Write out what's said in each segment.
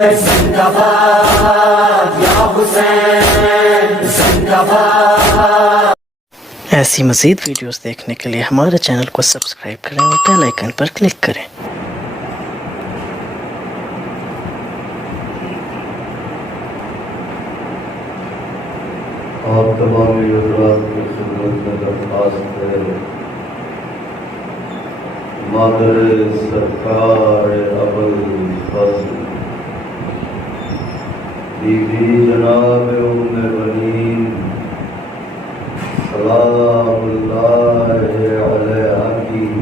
زندہ باد یا حسین زندہ باد۔ ایسی مزید ویڈیوز دیکھنے کے لیے ہمارے چینل کو سبسکرائب کریں اور بیل آئیکن پر کلک کریں۔ اور تمام حضرات کی خدمت میں درخواست ہے، مادر سرکار ابوالفضل بی بی جناب ام بنین سلام اللہ علیہا کی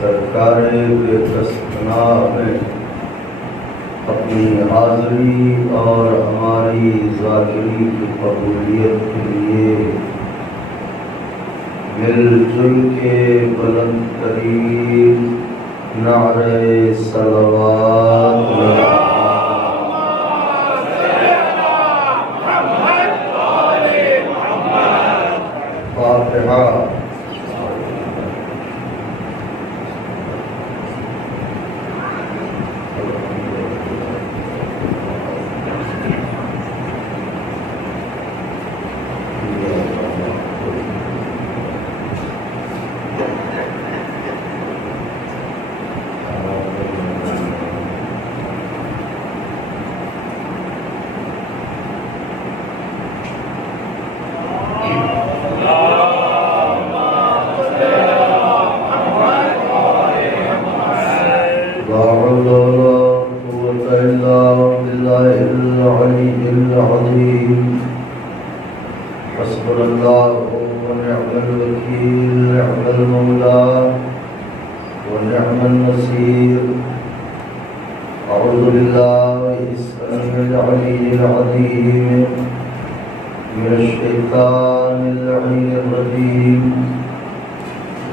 سرکار بےکسنا میں اپنی حاضری اور ہماری ذاکری کی قبولیت کے لیے مل جل کے بلند ترین نعرہ صلوات فاتحہ۔ حسبنا اللہ ونعم الوکیل، نعم المولا ونعم النصیر۔ اعوذ باللہ السمیع العلی العظیم من الشیطان اللعین الرجیم۔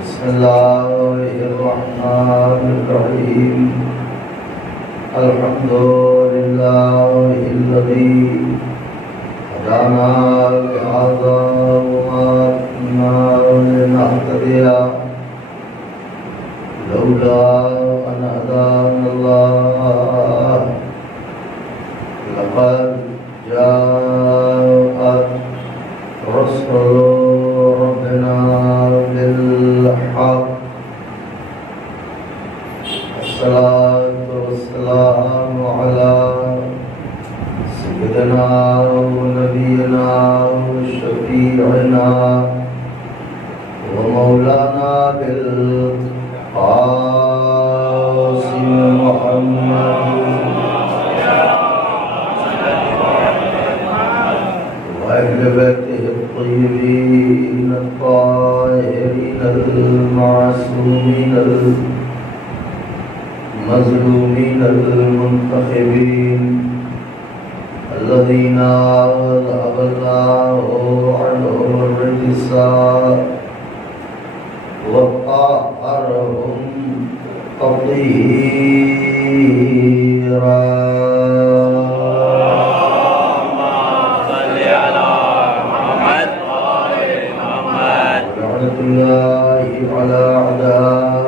بسم اللہ الرحمن الرحیم۔ الحمد للہ الذی هدانا لهذا وما كنا لنهتدي لولا أن هدانا الله، لقد جاءت رسل ربنا بالحق۔ الصلاة والسلام على سيدنا ونبينا وشفيعنا ومولانا بالقاسم محمد وأهل بيته الطيبين الطاهرين المعصومين المظلومين المنتخبين الذين أذهب الله عنهم الرجس وطهرهم تطهيرا۔ اللهم صل على محمد وآل محمد۔ لعنة الله على أعدائهم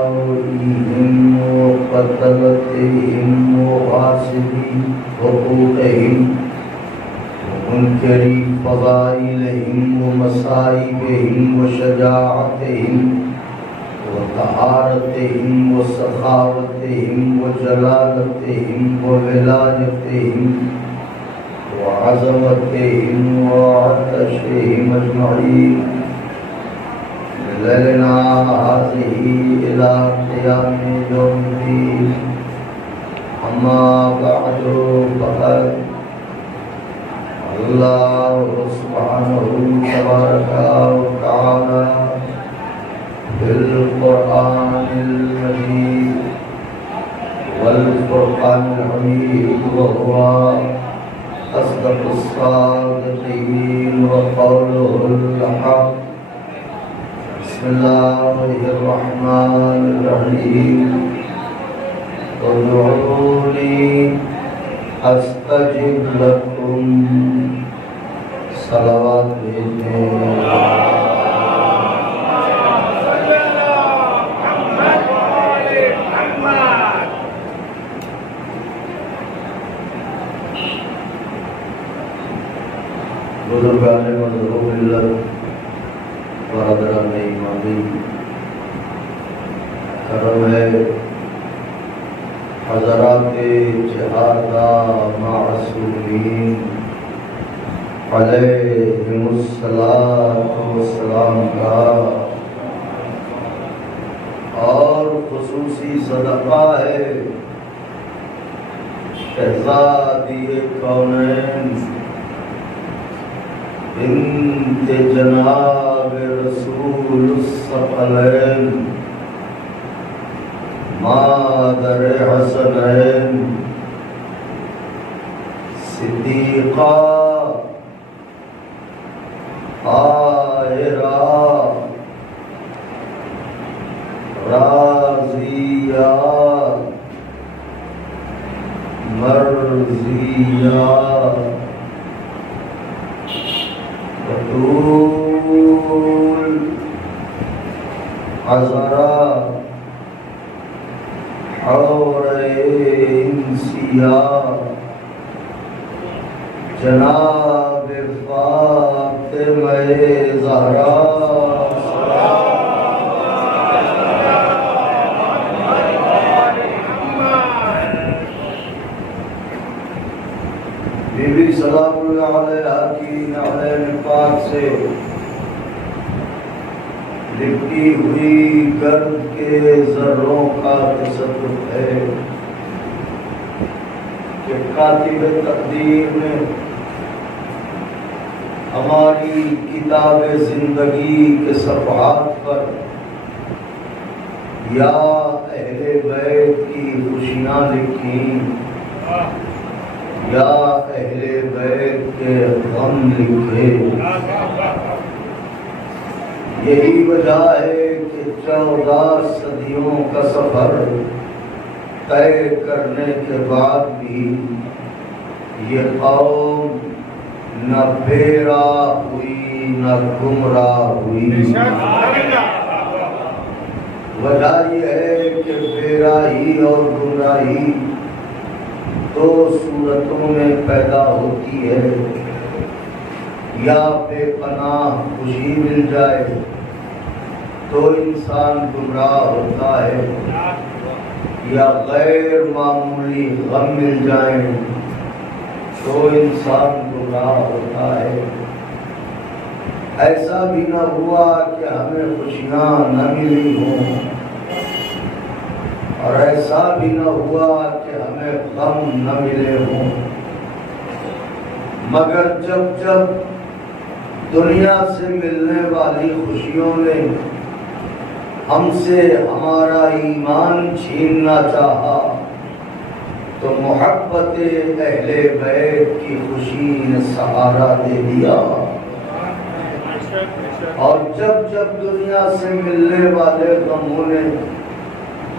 وقتلتهم وغاصبي حقوقهم منكر فضائلهم ومصائبهم وشجاعتهم وطهارتهم وسخاوتهم وجلالتهم وولايتهم وعظمتهم وعطشهم أجمعين من ليلنا هذه إلى قيام يوم الدين۔ أما بعد فقد اللہ سبحانہ تبارک وتعالی بالقرآن المجید والفرقان الحمید وهو أصدق الصادقین وقوله الحق۔ بسم اللہ الرحمن الرحیم۔ ادعونی استجب لکم۔ صلوات بھیجیں۔ بزرگان مذہب ملت، برادران ایمانی، کرم ہے حضرات جہادہ معصومین علیہم الصلاۃ والسلام کا، اور خصوصی صدقہ ہے شہزادی کونین بنت جناب رسول الثقلین مادر حسنین صدیقہ طاہرہ راضیہ مرضیہ بطول عذرا حور انسیہ جناب فاطمہ زہرا بی بی سلام اللہ علیہ کی نعلین پاک سے لپٹی ہوئی گرد کے ذروں کا تصرف ہے کہ کاتب تقدیر نے ہماری کتاب زندگی کے صفحات پر یا اہل بیت کی خوشیاں لکھی یا اہل بیت کے غم لکھے۔ یہی وجہ ہے کہ 14 صدیوں کا سفر طے کرنے کے بعد بھی یہ قوم نہ بےراہ ہوئی نہ گمراہ ہوئی۔ وجہ یہ ہے کہ بےراہی اور گمراہی دو صورتوں میں پیدا ہوتی ہے، یا بے پناہ خوشی مل جائے تو انسان گمراہ ہوتا ہے، یا غیر معمولی غم مل جائیں تو انسان گمراہ ہوتا ہے۔ ایسا بھی نہ ہوا کہ ہمیں خوشیاں نہ ملی ہوں، اور ایسا بھی نہ ہوا کہ ہمیں غم نہ ملے ہوں، مگر جب جب دنیا سے ملنے والی خوشیوں نے ہم سے ہمارا ایمان چھیننا چاہا تو محبت اہل بیت کی خوشی نے سہارا دے دیا، اور جب جب دنیا سے ملنے والے غموں نے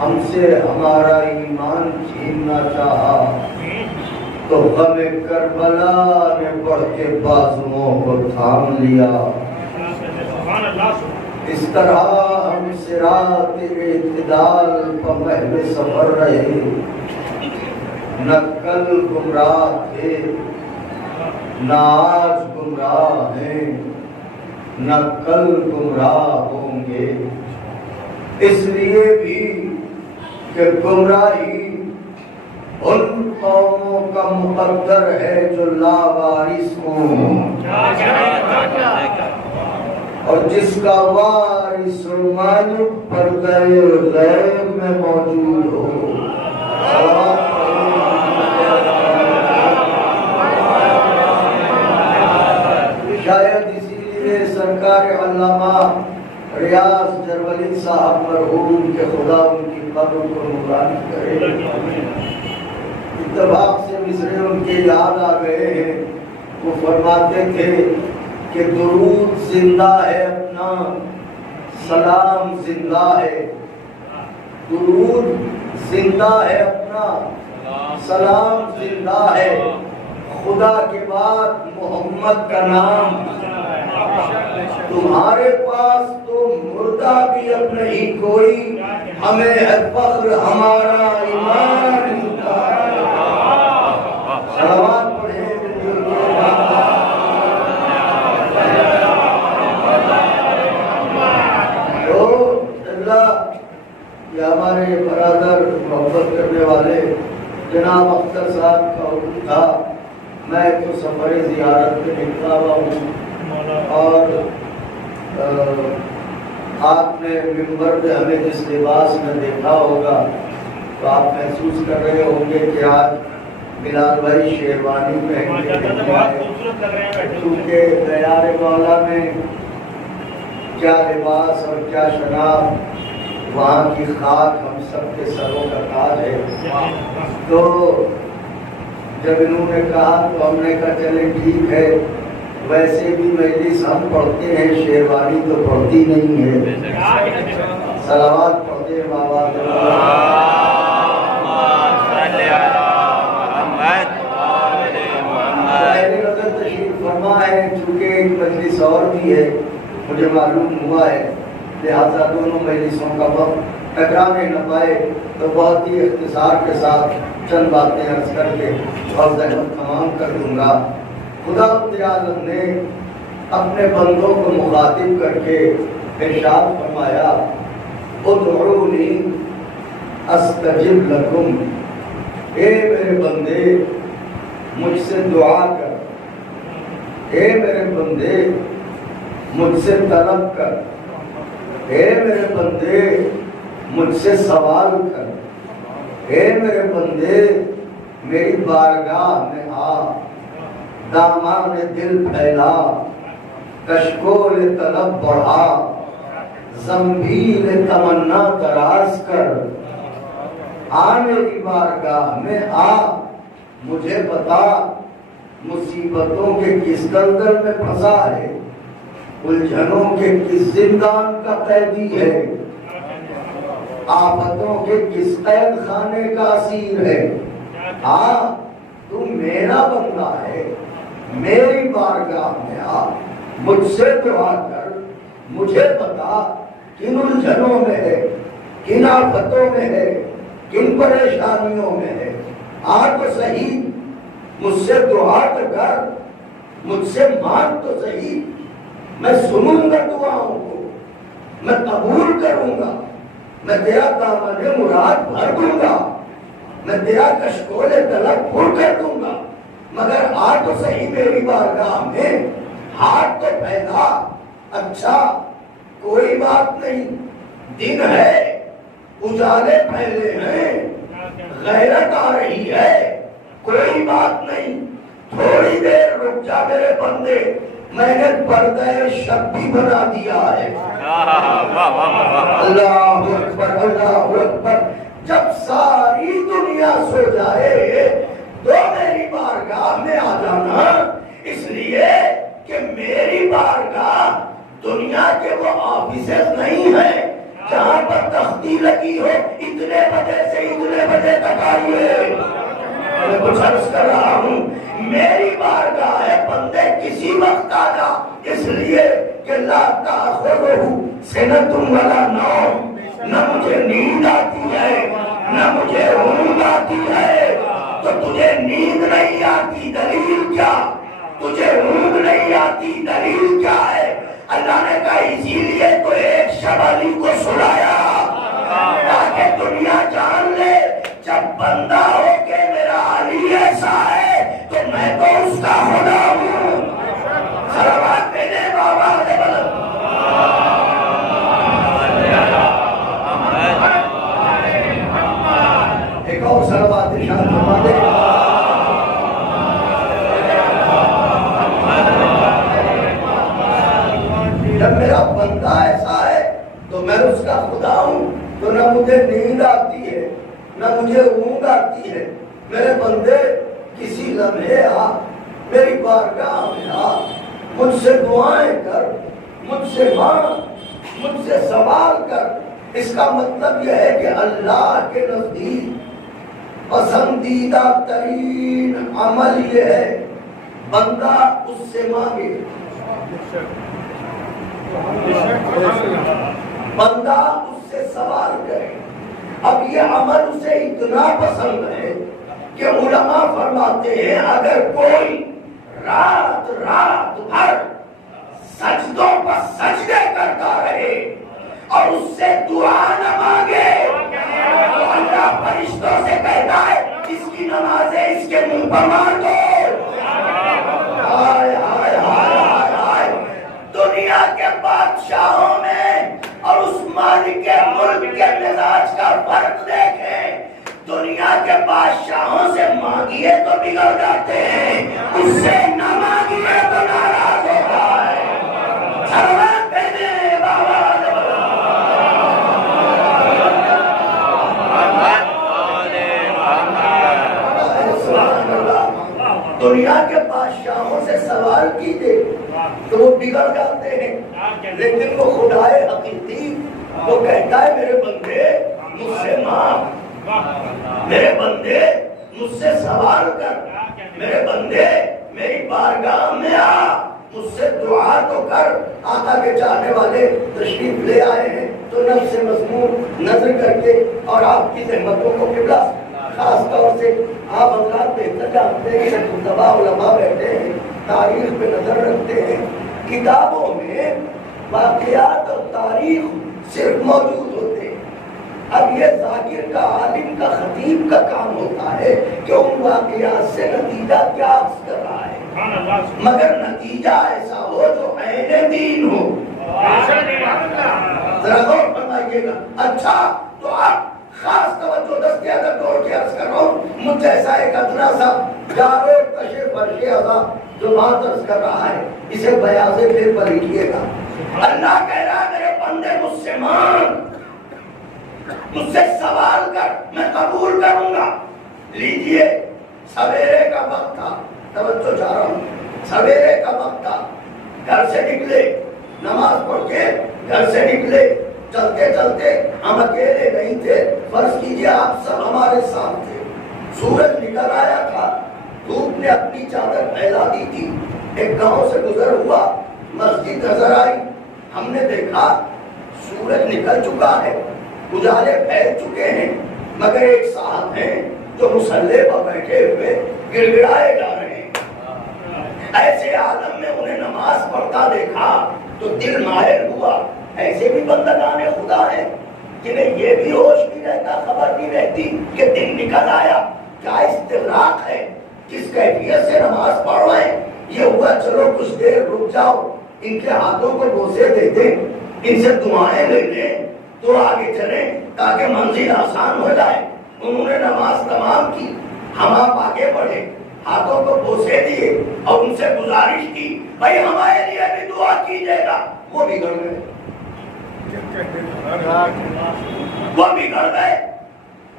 ہم سے ہمارا ایمان چھیننا چاہا تو غم کربلا نے بڑھ کے بازوؤں کو تھام لیا۔ اس طرح ہم صراط اعتدال پر محو سفر رہے، نہ کل گمراہ تھے نہ آج گمراہ ہیں، نہ کل گمراہ ہوں گے۔ اس لیے بھی کہ گمراہی ان قوموں کا مقدر ہے جو لاوارث ہوں، اور جس کا وارث مالک پردہ غیب میں موجود ہو۔ شاید اسی لیے سرکار علامہ ریاض جرولی صاحب مرحوم کے خدا ان کی قبر کو نورانی کرے، اتفاق سے مصرے ان کے یاد آ گئے ہیں۔ وہ فرماتے تھے کہ درود زندہ ہے اپنا، سلام زندہ ہے، درود زندہ ہے اپنا، سلام زندہ ہے، خدا کے بعد محمد کا نام، تمہارے پاس تو مردہ بھی اب نہیں کوئی، ہمیں ہے فخر ہمارا ایمان زندہ ہے۔ صلوات پڑھیں جناب اختر صاحب کا حکم تھا، میں تو سفر زیارت پہ نکلا ہوا ہوں، اور آپ نے ممبر پہ ہمیں جس لباس میں دیکھا ہوگا تو آپ محسوس کر رہے ہوں گے کہ آج بلال بھائی شیروانی پہن کے، کیونکہ دیار مولا میں کیا لباس اور کیا شناخت، وہاں کی خاک ہم سب کے سروں کا تاج ہے۔ تو جب انہوں نے کہا تو ہم نے کہا چلے ٹھیک ہے، ویسے بھی مجلس ہم پڑھتے ہیں، شیروانی تو پڑھتی نہیں ہے، صلوات پڑھتے ہیں بابا۔ میرے نظر تشریف فرما ہے، چونکہ ایک مجلس اور بھی ہے مجھے معلوم ہوا ہے، لہذا دونوں مجلسوں کا وقت ٹکرانے نہ پائے، تو بہت ہی اختصار کے ساتھ چند باتیں عرض کر کے اور زحمت تمام کر دوں گا۔ خدا عالم نے اپنے بندوں کو مخاطب کر کے ارشاد فرمایا، ادعونی استجب لکم، اے میرے بندے مجھ سے دعا کر، اے میرے بندے مجھ سے طلب کر، اے میرے بندے مجھ سے سوال کر، اے میرے بندے میری بارگاہ میں آ، دامان دل پھیلا، کشکول طلب بڑھا، زنبیل تمنا دراز کر، آ میری بارگاہ میں آ، مجھے بتا مصیبتوں کے کس دلدل میں پھنسا ہے، الجھنوں کے کس زندان کا قیدی ہے، آفتوں کے کس قید خانے کا اسیر ہے، آ تو میرا بندہ ہے، میری بارگاہ میں آ، مجھ سے دعا کر، مجھے بتا کن الجھنوں میں ہے، کن آفتوں میں ہے، کن پریشانیوں میں ہے، آ تو صحیح مجھ سے دعا تو کر، مجھ سے مانگ تو صحیح، میں سنوں گا دعاؤں کو، میں قبول کروں گا، میں تیرا دامن مراد بھر دوں گا، میں تیرا کشکول طلب پور کر دوں گا، مگر آ تو صحیح میری بارگاہ میں، ہاتھ تو پھیلا۔ اچھا کوئی بات نہیں، دن ہے، اجالے پھیلے ہیں، غیرت آ رہی ہے، کوئی بات نہیں، تھوڑی دیر رک جا میرے بندے، میں نے پردہ شب بھی بنا دیا ہے۔ اللہ اکبر، اللہ اکبر۔ جب ساری دنیا سو جائے تو میری بارگاہ میں آ جانا، اس لیے کہ میری بارگاہ دنیا کے وہ آفیسز نہیں ہیں جہاں پر تختی لگی ہو اتنے بجے سے اتنے بجے تک آئیے۔ میں کچھ عرض کر رہا ہوں، میری بارگاہ ہے بندے کسی وقت آ جا، اس لیے کہ لا تأخذہ سنۃ ولا نوم، نہ مجھے نیند آتی ہے نہ مجھے اونگ آتی ہے۔ تو تجھے نیند نہیں آتی دلیل کیا؟ تجھے اونگ نہیں آتی دلیل کیا ہے؟ اللہ نے کہا اسی لیے تو ایک شب علی کو سلایا تاکہ دنیا جان لے جب بندہ ہو کے میرا علی ایسا ہے تو میں تو اس کا خدا ہوں۔ صلوات دینے بابا دے بلند۔ ایک اور صلوات ارشاد فرما دے۔ جب میرا بندہ ایسا ہے تو میں اس کا خدا ہوں، تو نہ مجھے نیند آتی ہے نہ مجھے اونگ آتی ہے۔ میرے بندے کسی لمحے آ، میری بارگاہ میں آ، مجھ سے دعائیں کر، مجھ سے مانگ، مجھ سے سوال کر۔ اس کا مطلب یہ ہے کہ اللہ کے نزدیک پسندیدہ ترین عمل یہ ہے بندہ اس سے مانگے، بندہ اس سے سوال کرے۔ اب یہ عمل اسے اتنا پسند ہے کہ علماء فرماتے ہیں اگر کوئی رات رات بھر سجدوں پر سجدے کرتا رہے اور اس سے دعا نہ مانگے تو اللہ فرشتوں سے کہتا ہے اس کی نمازیں اس کے منہ پر مار دو. ہائے ہائے ہائے ہائے ہائے. دنیا کے بادشاہوں میں اور اس مالک کے ملک کے مزاج کا فرق دیکھیں. دنیا کے بادشاہوں سے مانگیے تو بگڑ جاتے ہیں, اس سے نہ مانگیے تو ناراض ہوتا ہے. سلام پہنے بابا. دنیا کے بادشاہوں سے سوال کیجئے تو وہ بگڑ جاتے ہیں, لیکن وہ خدائے حقیقی وہ کہتا ہے میرے بندے مجھ سے مانگ, میرے بندے مجھ سے سوال کر, میرے بندے میری بارگاہ میں آ, مجھ سے دعا تو کر. آقا کے چاہنے والے تشریف لے آئے ہیں تو نفس مضمون نظر کر کے اور آپ کی زحمتوں کو قبلہ خاص طور سے آپ حضرات بہتر جانتے ہیں کہ طبع علماء بیٹھے ہیں, تاریخ پہ نظر رکھتے ہیں. کتابوں میں واقعات اور تاریخ صرف موجود ہوتے ہیں. اب یہ ذاکر کا, عالم کا, خطیب کا کام ہوتا ہے کہ ان واقعات سے نتیجہ کیا اخذ کر رہا ہے, مگر نتیجہ ایسا ہو جو عین دین ہو. ذرا غور فرمائیے گا. اچھا تو آپ خاص توجہ دستے اگر دوڑ کے عرض کر رہا ہوں, مجھ جیسا ایک ادنا سا جارو کشے فرشے عذاب جو بات عرض کر رہا ہے, اسے بیاضے پھر پر لکھیے گا. اللہ کہہ رہا ہے میرے بندے مجھ سے مانگ, مجھ سے سوال کر, میں قبول کروں گا. لیجئے سویرے کا وقت تھا, توجہ چاہ رہا ہوں, سویرے کا وقت تھا, گھر سے نکلے, نماز پڑھ کے گھر سے نکلے. چلتے چلتے ہم اکیلے نہیں تھے, فرض کیجئے آپ سب ہمارے ساتھ تھے. سورج نکل آیا تھا, دھوپ نے اپنی چادر پھیلا دی تھی. ایک گاؤں سے گزر ہوا, مسجد نظر آئی, ہم نے دیکھا سورج نکل چکا ہے, اجالے پھیل چکے ہیں, مگر ایک صاحب ہیں جو مصلی پر بیٹھے ہوئے گڑ گڑائے جا رہے ہیں. ایسے عالم میں انہیں نماز پڑھتا دیکھا تو دل مائل ہوا. ایسے بھی بندگان خدا ہے جنہیں یہ بھی ہوش نہیں رہتا, خبر نہیں رہتی کہ دن نکل آیا. کیا استغراق ہے, کس کیفیت سے نماز پڑھ رہے ہیں. یہ ہوا چلو کچھ دیر رک جاؤ, ان کے ہاتھوں کو بوسے دے دیں, ان سے دعائیں لے لیں تو آگے چلیں تاکہ منزل آسان ہو جائے. انہوں نے نماز تمام کی, ہم آپ آگے بڑھے, ہاتھوں کو بوسے دیے اور ان سے گزارش کی بھائی ہمارے لیے بھی دعا کیجیے گا. وہ بگڑ گئے, وہ بگڑ گئے.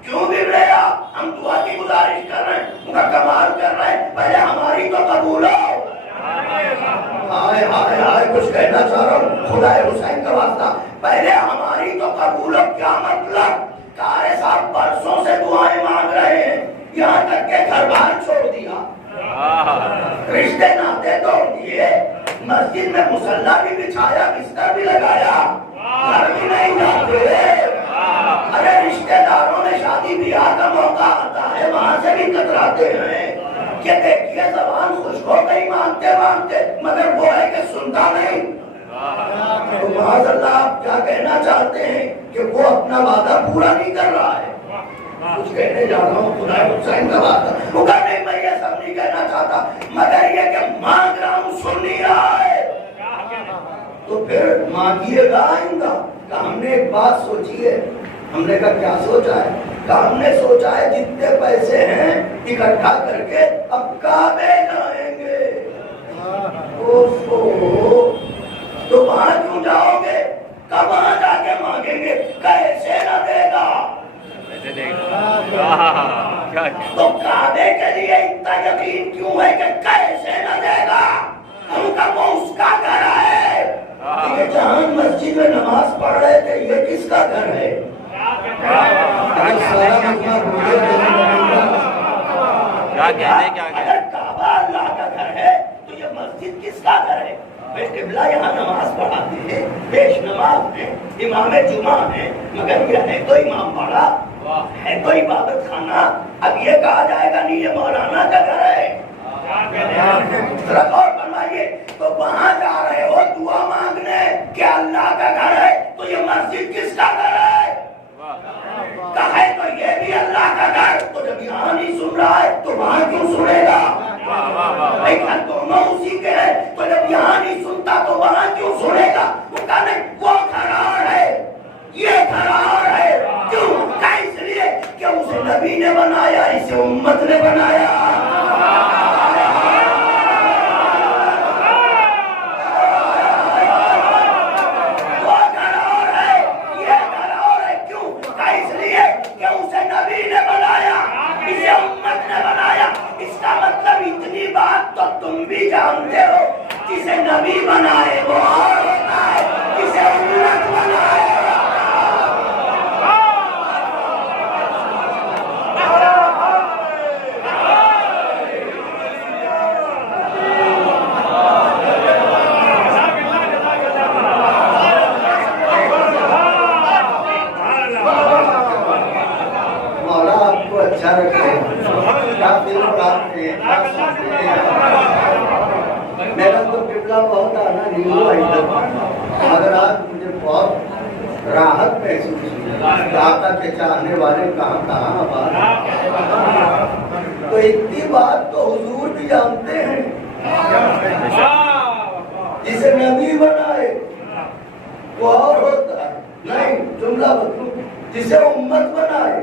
کیوں بگڑے آپ؟ ہم دعا کی گزارش کر رہے ہیں, ان کا کمال کر رہے ہیں, پہلے ہماری تو قبول ہو. ہائے ہائے ہائے, کچھ کہنا چاہ رہا ہوں, خدا حسین کا واسطہ, پہلے ہماری تو قبول ہو. کیا مطلب؟ کارے صاحب برسوں سے دعائیں مانگ رہے ہیں, یہاں تک کہ گھر بار چھوڑ دیا, رشتے ناطے توڑ دیے, مسجد میں مصلی بھی بچھایا, بستر بھی لگایا, گھر بھی نہیں جاتے. ارے رشتے داروں میں شادی بیاہ کا موقع آتا ہے, وہاں سے بھی کتراتے ہیں کہ دیکھیے زبان خوش ہو گئی مانگتے مانگتے, مگر وہ ہے کہ سنتا نہیں. تو معاذ اللہ آپ کیا کہنا چاہتے ہیں کہ وہ اپنا وعدہ پورا نہیں کر رہا ہے. کچھ کہنے جا رہا ہوں, خدا حسین کا وعدہ وہ کہ نہیں, میں یہ سب نہیں کہنا چاہتا, مگر یہ کہ مانگ رہا ہوں سن نہیں رہا ہے. تو پھر مانگیے گا آئندہ. کہ ہم نے ایک بات سوچی ہے. ہم نے کہا کیا سوچا ہے؟ کہ ہم نے سوچا ہے جتنے پیسے ہیں اکٹھا کر کے اب کعبے جائیں گے. تو وہاں کیوں جاؤ گے؟ کہ وہاں جا کے مانگیں گے, کیسے نہ دے گا. تو کعبے کے لیے اتنا یقین کیوں ہے کہ کیسے نہ دے گا؟ ہم کا وہ اس کا گھر ہے. یہ جہاں مسجد میں نماز پڑھ رہے تھے, یہ کس کا گھر ہے؟ اگر کعبہ اللہ کا گھر ہے تو یہ مسجد کس کا گھر ہے؟ قبلہ یہاں نماز پڑھاتے ہیں, پیش نماز ہیں, امام جمعہ ہیں, مگر یہ ہے تو امام باڑا, ہے تو عبادت خانہ. اب یہ کہا جائے گا نہیں یہ مولانا کا گھر ہے. ذرا غور فرمائیے. تو وہاں جا رہے ہو دعا مانگنے کہ اللہ کا گھر ہے, تو یہ مسجد کس کا گھر ہے؟ کہے تو یہ بھی اللہ کا گھر. تو جب یہاں نہیں کیوں سنے گا؟ لیکن دونوں اسی کے ہیں، تو جب یہاں نہیں سنتا تو وہاں کیوں سنے گا؟ ان کا نہیں، وہ گھر اور ہے، یہ گھر اور ہے. کیوں؟ اس لیے کہ اسے نبی نے بنایا، اسے امت نے بنایا. تم بھی جانتے ہو جسے نبی بنائے وہ اور ہوتا ہے، جسے امت بنائے. مولا آپ کو اچھا رکھے، کیا دل بڑھاتے ہیں، کیا سنتے ہیں. میرا تو قبلہ بہت آنا نہیں ہوا ادھر، مگر آج مجھے بہت راحت محسوس ہوئی. آقا کے چاہنے والے کہاں کہاں آباد. تو اتنی بات تو حضور بھی جانتے ہیں، جسے نبی بنائے وہ اور ہوتا ہے. نہیں، جملہ بدلو، جسے امت بنائے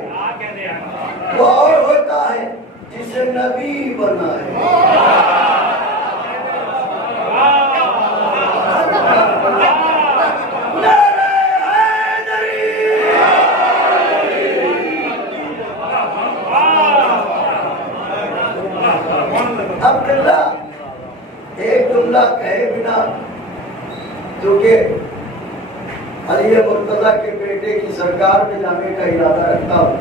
وہ اور ہوتا ہے، جسے نبی بنائے. عبداللہ ایک جملہ کہے بنا، جو کہ علی مرتضیٰ کے بیٹے کی سرکار میں جانے کا ارادہ رکھتا ہوں،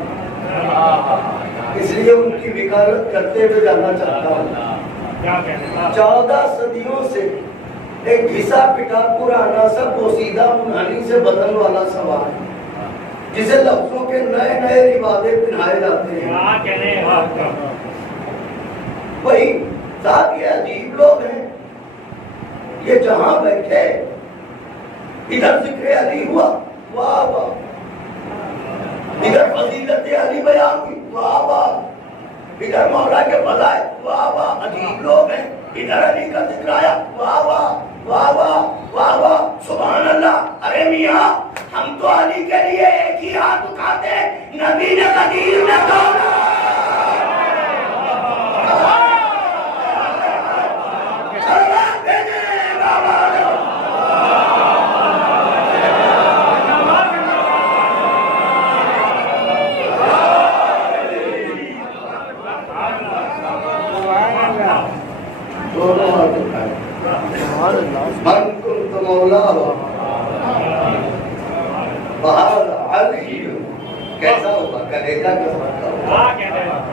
اس لیے ان کی وکالت کرتے ہوئے جانا چاہتا ہوں. 14 صدیوں سے ایک گھسا پٹا پرانا سا پوسیدہ منحنی سے بدل والا سوال، جسے لفظوں کے نئے نئے رواجے پہنائے جاتے ہیں. وہی صاحب یہ عجیب لوگ ہیں، یہ جہاں بیٹھے ادھر ذکر علی ہوا، واہ واہ، ادھر فضیلت علی بیان ہوئی، واہ واہ، ادھر مولا کے فضائل، واہ واہ. عجیب لوگ ہیں، ادھر علی کا ذکر آیا، واہ واہ واہ واہ واہ واہ، سبحان اللہ. ارے میاں، ہم تو علی کے لیے ایک ہی ہاتھ اٹھاتے، نبی نے قدیر نے کہا. من کنت مولا بہار علی، کیسا ہوگا؟ کلیجہ کا سمجھتا ہوگا.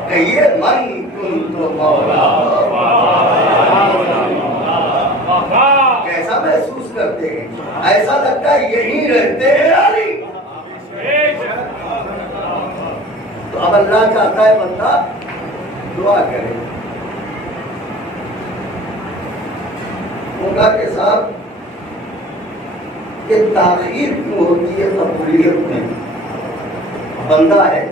کہیے من کنت مولا. کیسا محسوس کرتے ہیں؟ ایسا لگتا ہے یہی رہتے ہیں علی. تو اب اللہ چاہتا ہے بندہ دعا کرے. مولا کے ساتھ کہ تاخیر کیوں ہوتی ہے قبولیت میں؟ بندہ ہے،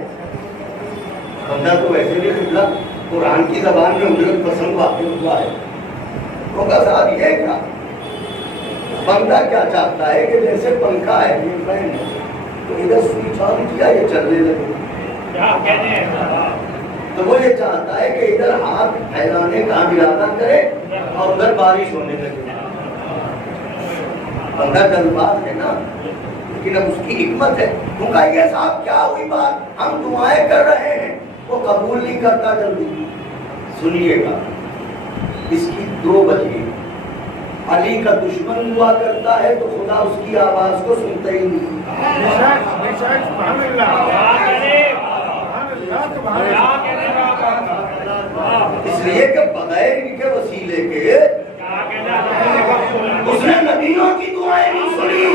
بندہ تو ویسے بھی قبلہ قرآن کی زبان میں اجرت پسند واقع ہوا ہے. مولا صاحب یہ کیا بندہ کیا چاہتا ہے کہ جیسے پنکھا ہے تو ادھر سوئچ آن کیا یہ چلنے لگے. تو وہ یہ چاہتا ہے کہ ادھر ہاتھ پھیلانے کا ارادہ کرے اور ادھر بارش ہونے لگے. بندہ جلد باز ہے نا، لیکن اب اس کی حکمت ہے. وہ کہا یہ صاحب کیا ہوئی بات، ہم دعائیں کر رہے ہیں، وہ قبول نہیں کرتا جلدی. سنیے گا، اس کی 2 وجہ. علی کا دشمن ہوا کرتا ہے تو خدا اس کی آواز کو سنتا ہی نہیں. اس لیے کہ بغیر ان کے وسیلے کے اس نے نبیوں کی دعائیں نہیں سنی.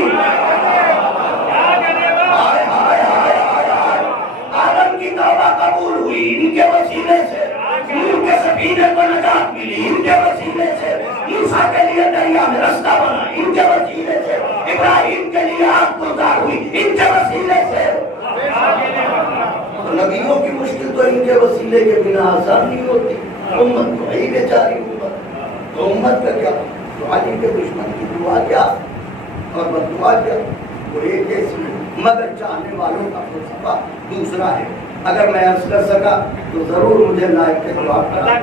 آدم کی توبہ قبول ہوئی ان کے وسیلے سے، ان کے سفینے کو نجات ملی ان کے وسیلے سے، موسیٰ کے لیے دریا میں رستہ بنا ان کے وسیلے سے، ابراہیم کے لیے آگ گزار ہوئی ان کے وسیلے سے. نبیوں کی مشکل تو ان کے وسیلے کے بنا آسان نہیں ہوتی. امت تو ہے بیچاری امت. تو امت کا کیا؟ تو علی کے دشمن کی دعا کیا اور بددعا کیا؟ وہ ایک اس میں. مگر چاہنے والوں کا فلسفہ دوسرا ہے. اگر میں عرض کر سکا تو ضرور مجھے لائق کے دعا کرا.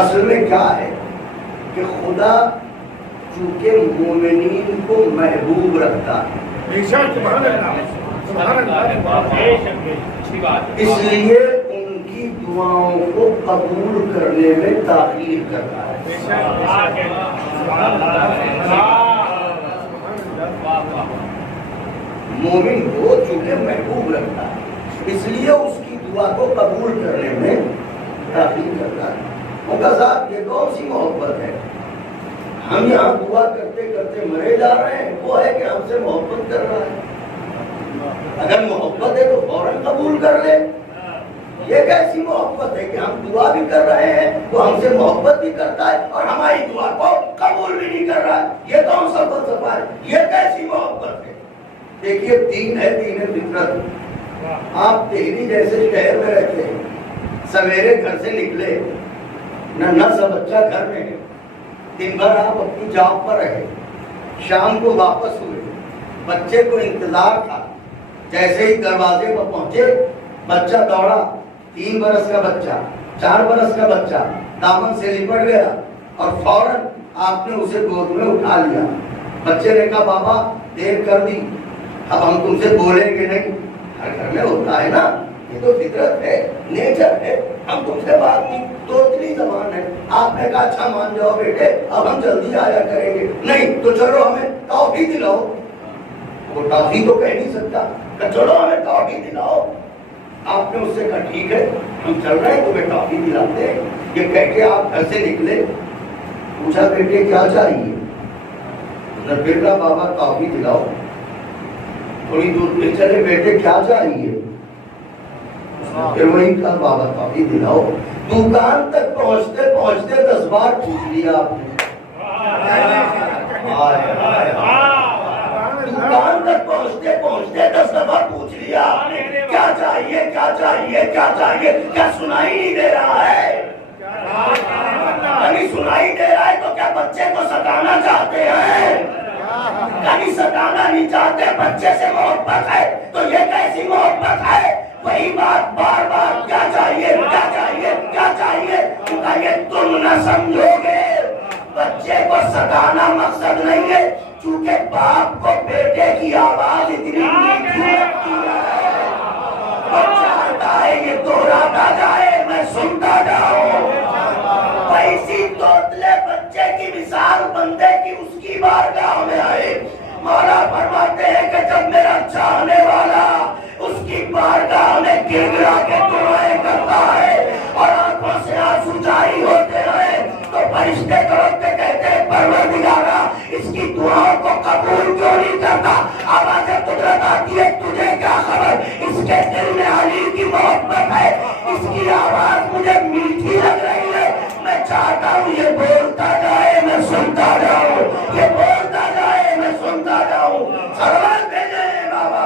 اصل میں کیا ہے کہ خدا چونکہ مومنین کو محبوب رکھتا ہے اس لیے ان کی دعاؤں کو قبول کرنے میں تاخیر کرتا ہے. مومن کو چونکہ محبوب رکھتا ہے اس لیے اس کی دعا کو قبول کرنے میں تاخیر کرتا ہے. ان کا ذات یہ کون سی محبت ہے؟ ہم یہاں دعا کرتے کرتے مرے جا رہے ہیں. وہ ہے کہ ہم سے محبت کر رہا ہے. اگر محبت ہے تو فوراً قبول کر لے. یہ کیسی محبت ہے کہ ہم دعا بھی کر رہے ہیں وہ ہم سے محبت بھی کرتا ہے اور ہماری دعا کو قبول بھی نہیں کر رہا ہے؟ یہ کون سا فلسفہ ہے؟ یہ کیسی محبت ہے؟ دیکھیے دین ہے دین فطرت. آپ دہلی جیسے شہر میں رہتے ہیں, سویرے گھر سے نکلے, نہ سا بچہ گھر میں ہے, دن بھر آپ اپنی جاب پر رہے, شام کو واپس ہوئے, بچے کو انتظار تھا, جیسے ہی دروازے پر پہنچے بچہ دوڑا, 3 برس کا بچہ, 4 برس کا بچہ دامن سے لپٹ گیا اور فوراً آپ نے اسے گود میں اٹھا لیا. بچے نے کہا بابا دیر کر دی, اب ہم تم سے بولیں گے نہیں. ہر گھر میں ہوتا ہے نا, یہ تو فطرت ہے, نیچر ہے, ہم تم سے بات نہیں, توتلی زبان ہے. آپ نے کہا اچھا مان جاؤ بیٹے, اب ہم جلدی آیا کریں گے. نہیں تو چلو ہمیں ٹافی دلاؤ. وہ ٹافی تو کہہ نہیں سکتا, کہ چلو ہمیں ٹافی دلاؤ. آپ نے اس سے کہا ٹھیک ہے ہم چل رہے ہیں تمہیں ٹافی دلاتے ہیں. یہ کہہ کے آپ گھر سے نکلے, پوچھا بیٹے کیا چاہیے؟ پھر کہا بابا ٹافی دلاؤ. تھوڑی دور پہ چلے, بیٹے کیا چاہیے؟ پھر وہی کہا بابا ٹافی دلاؤ. دکان تک پہنچتے پہنچتے 10 بار پوچھ لیا آپ نے. دکان تک پہنچتے پہنچتے 10 دفعہ پوچھ لیا کیا چاہیے کیا چاہیے کیا چاہیے. کیا سنائی نہیں دے رہا ہے؟ کبھی سنائی دے رہا ہے تو کیا بچے کو ستانا چاہتے ہیں؟ کبھی ستانا نہیں چاہتے, بچے سے محبت ہے تو یہ کیسی محبت ہے؟ وہی بات بار بار کیا چاہیے کیا چاہیے کیا چاہیے. یہ تم نہ سمجھو گے, بچے کو ستانا مقصد نہیں ہے. چونکہ باپ کو بیٹے کی آواز اتنی میٹھی لگتی ہے, وہ چاہتا ہے یہ دوہراتا جائے, میں سنتا جاؤں. ایسی توتلے بچے کی مثال بندے کی اس کی بارگاہ میں آئے. مولا فرماتے ہیں کہ جب میرا چاہنے والا اس کی بارگاہ میں گر گرا کے دعائیں کرتا ہے اور آنکھوں سے آنسو جاری ہوتے ہیں تو فرشتے تڑپتے کہتے ہیں پروردگارا اس کی دعاؤں کو قبول کیوں نہیں کرتا؟ آواز قدرت آتی ہے تجھے کیا خبر, اس کے دل میں علی کی محبت ہے, اس کی آواز مجھے میٹھی لگ رہی ہے. میں چاہتا ہوں یہ بولتا جائے میں سنتا جاؤں, یہ بولتا جائے میں سنتا جاؤں. سروال بھیجے بابا.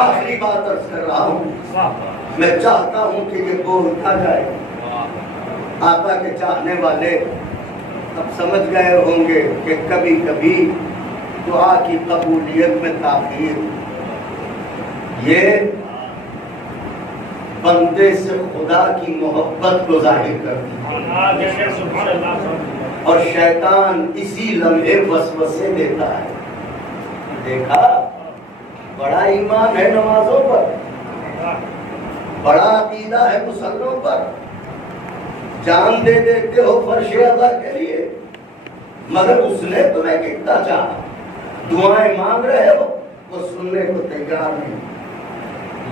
آخری بات عرض کر رہا ہوں, میں چاہتا ہوں کہ یہ بولتا جائے. آقا کے چاہنے والے اب سمجھ گئے ہوں گے کہ کبھی کبھی دعا کی قبولیت میں تاخیر یہ بندے سے خدا کی محبت کو ظاہر کرتی ہے اور شیطان اسی لمحے وسوسے دیتا ہے. دیکھا بڑا ایمان ہے نمازوں پر, بڑا عقیدہ ہے مسلمانوں پر, جان دے دیتے ہو فرش اللہ کے لیے, مگر اس نے تمہیں کتنا چاہا, دعائیں مانگ رہے ہو وہ سننے کو تیار نہیں.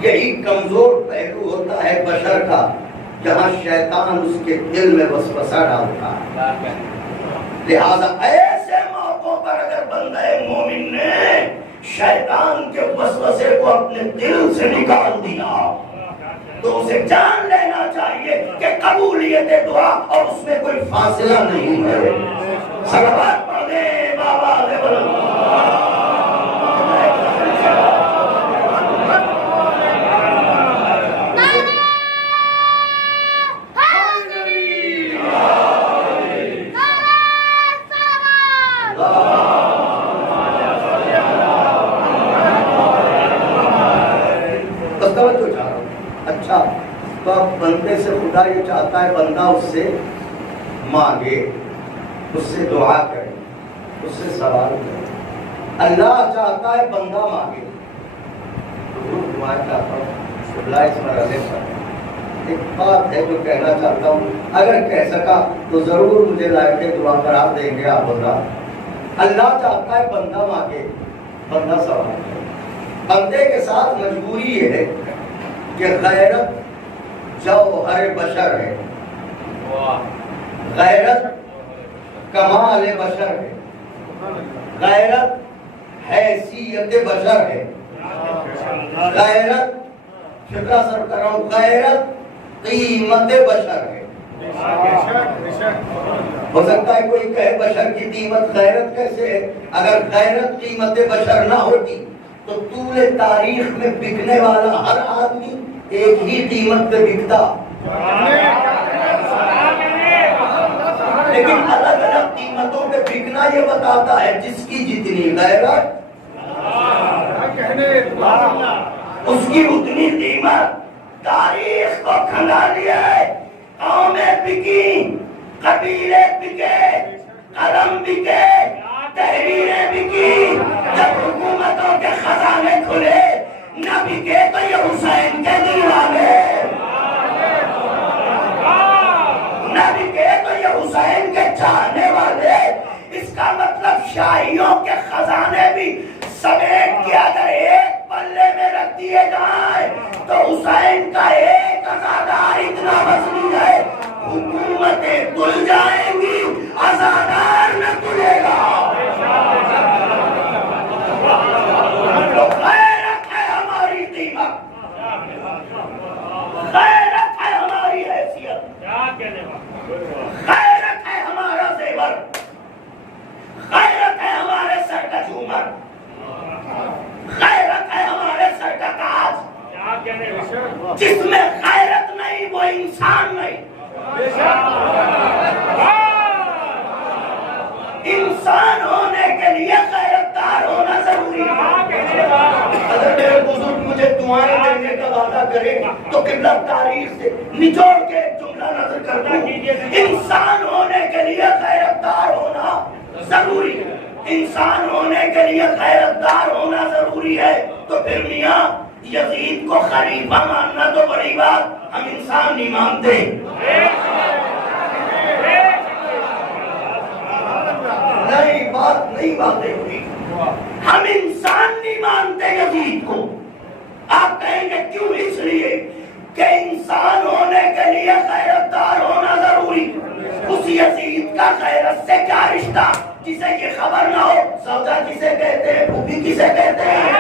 یہی کمزور پہلو ہوتا ہے بشر کا, جہاں شیطان اس کے دل میں وسوسہ ڈالتا ہے. لہذا ایسے موقعوں پر اگر بندہ مومن نے شیطان کے وسوسے کو اپنے دل سے نکال دیا تو اسے جان لینا چاہیے کہ قبولیت دعا اور اس میں کوئی فاصلہ نہیں ہے. صلوات پڑھ دے بابا دے بلند اچھا تو اب بندے سے خدا یہ چاہتا ہے بندہ اس سے مانگے، اس سے دعا کرے، اس سے سوال کرے۔ اللہ چاہتا ہے بندہ مانگے۔ دعا چاہتا ہوں اللہ اس مرحلے پر ایک بات ہے جو کہنا چاہتا ہوں، اگر کہہ سکا تو ضرور مجھے لائق دعا قرار دیں گے آپ اللہ۔ اللہ چاہتا ہے بندہ مانگے، بندہ سوال کرے۔ بندے کے ساتھ مجبوری یہ ہے کہ غیرت جوہر بشر ہے، غیرت کمال بشر ہے، غیرت حیثیت بشر ہے، غیرت فکر سر کر رہا ہوں، غیرت قیمت بشر ہے۔ ہو سکتا ہے کوئی کہے بشر کی قیمت غیرت کیسے ہے؟ اگر غیرت قیمت بشر نہ ہوتی تو طول تاریخ میں بکنے والا ہر آدمی ایک ہی قیمت پہ بکتا، لیکن الگ الگ قیمتوں پہ بکنا یہ بتاتا ہے جس کی جتنی غیرت اس کی اتنی قیمت۔ تاریخ کو کھنگا لیا ہے، قومیں بکی، قبیلے بکے، قلم بکے، تحریریں بکی، جب حکومتوں کے خزانے کھلے نہ بکے تو یہ حسین کے دیوانے، نہ بکے تو یہ حسین کے چاہنے والے۔ اس کا مطلب شاہیوں کے خزانے بھی سمیٹ کے اگر ایک پلے میں رکھ دیے جائیں تو حسین کا ایک ازادار اتنا وزنی ہے، حکومتیں تل جائیں گی، ازادار نہ تلے گا۔ غیرت ہے ہماری قیمت، غیرت ہے ہماری حیثیت، غیرت ہے ہمارا زیور، غیرت ہے ہمارے سر کا جھومر، غیرت ہے ہمارے سر کا تاج۔ جس میں غیرت نہیں وہ انسان نہیں۔ انسان ہونے کے لیے غیرتدار ہونا ضروری ہے۔ اگر میرے بزرگ مجھے دعائیں دینے کا وعدہ کرے تو قبلہ تاریخ سے نچوڑ کے ایک جملہ نظر کر دوں، انسان ہونے کے لیے غیرتدار ہونا ضروری ہے، انسان ہونے کے لیے غیرتدار ہونا ضروری ہے۔ تو پھر میاں یزید کو خلیفہ ماننا تو بڑی بات، ہم انسان نہیں مانتے۔ نہیں، بات نہیں باتیں ہوئی، ہم انسان نہیں مانتے یزید کو۔ آپ کہیں گے کیوں؟ اس لیے کہ انسان ہونے کے لیے غیرتدار ہونا ضروری۔ اس یزید کا غیرت سے کیا رشتہ جسے یہ خبر نہ ہو سودا کسے کہتے ہیں، پھوپھی کسے کہتے ہیں؟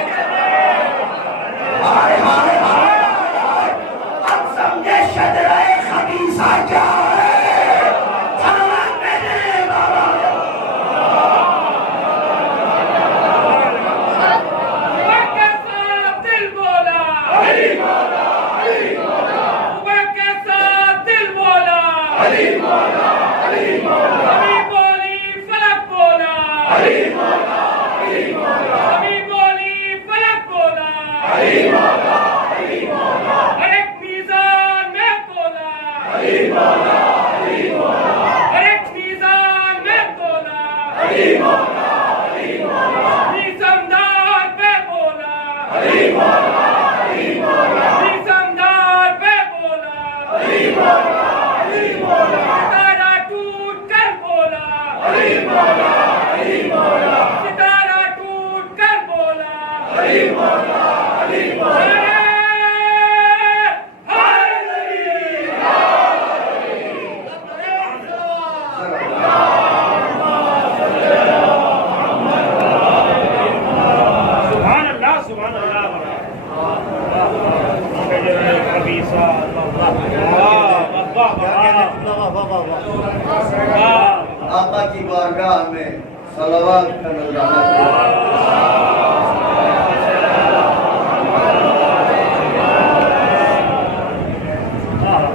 اب سمجھے شجرہ خبیثہ کیا ہے۔ آقا کی بارگاہ میں صلوات کا نذرانہ کریں۔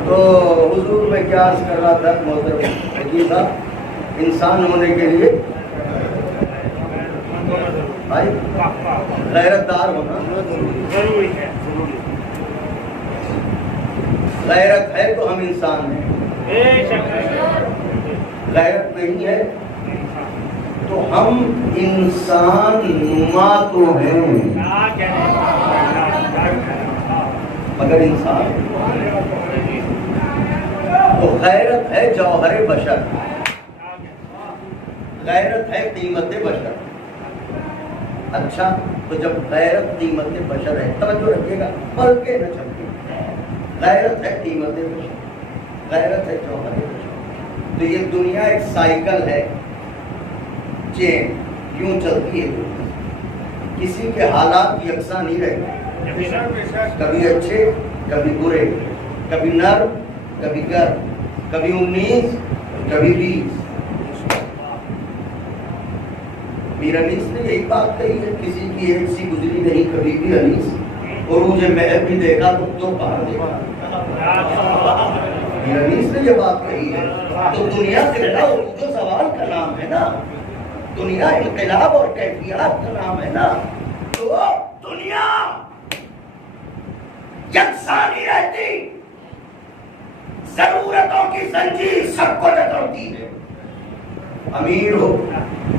تو حضور میں کیا عرض کر رہا تھا محترم حکیم صاحب، انسان ہونے کے لیے بھائی غیرت دار ہونا ضروری ہے۔ غیرت ہے تو ہم انسان ہیں، غیرت نہیں ہے تو ہم انسان نما تو ہیں مگر انسان۔ تو غیرت ہے جوہر بشر، غیرت ہے قیمت بشر۔ اچھا تو جب غیرت قیمت بشر ہے، توجہ رکھیے گا، پل کے نہ چھپے، غیرت ہے قیمت بشر، غیرت ہے جوہر بشر۔ تو یہ دنیا ایک سائیکل ہے، چین یوں چلتی ہے، کسی کے حالات یکساں نہیں رہتے، کبھی اچھے کبھی برے، کبھی نرم کبھی گرم، کبھی 19 کبھی 20۔ میر انیس نے یہی بات کہی ہے، کسی کی ایک سی گزری نہیں کبھی بھی انیس، عروج محب بھی دیکھا تو پار دیکھا۔ میر انیس نے یہ بات کہی ہے۔ تو دنیا قبلہ عروج و زوال کا نام ہے نا، دنیا انقلاب اور کیفیات کا نام ہے نا۔ تو دنیا یکساں نہیں رہتی، ضرورتوں کی زنجیر سب کو جکڑتی ہے۔ امیر ہو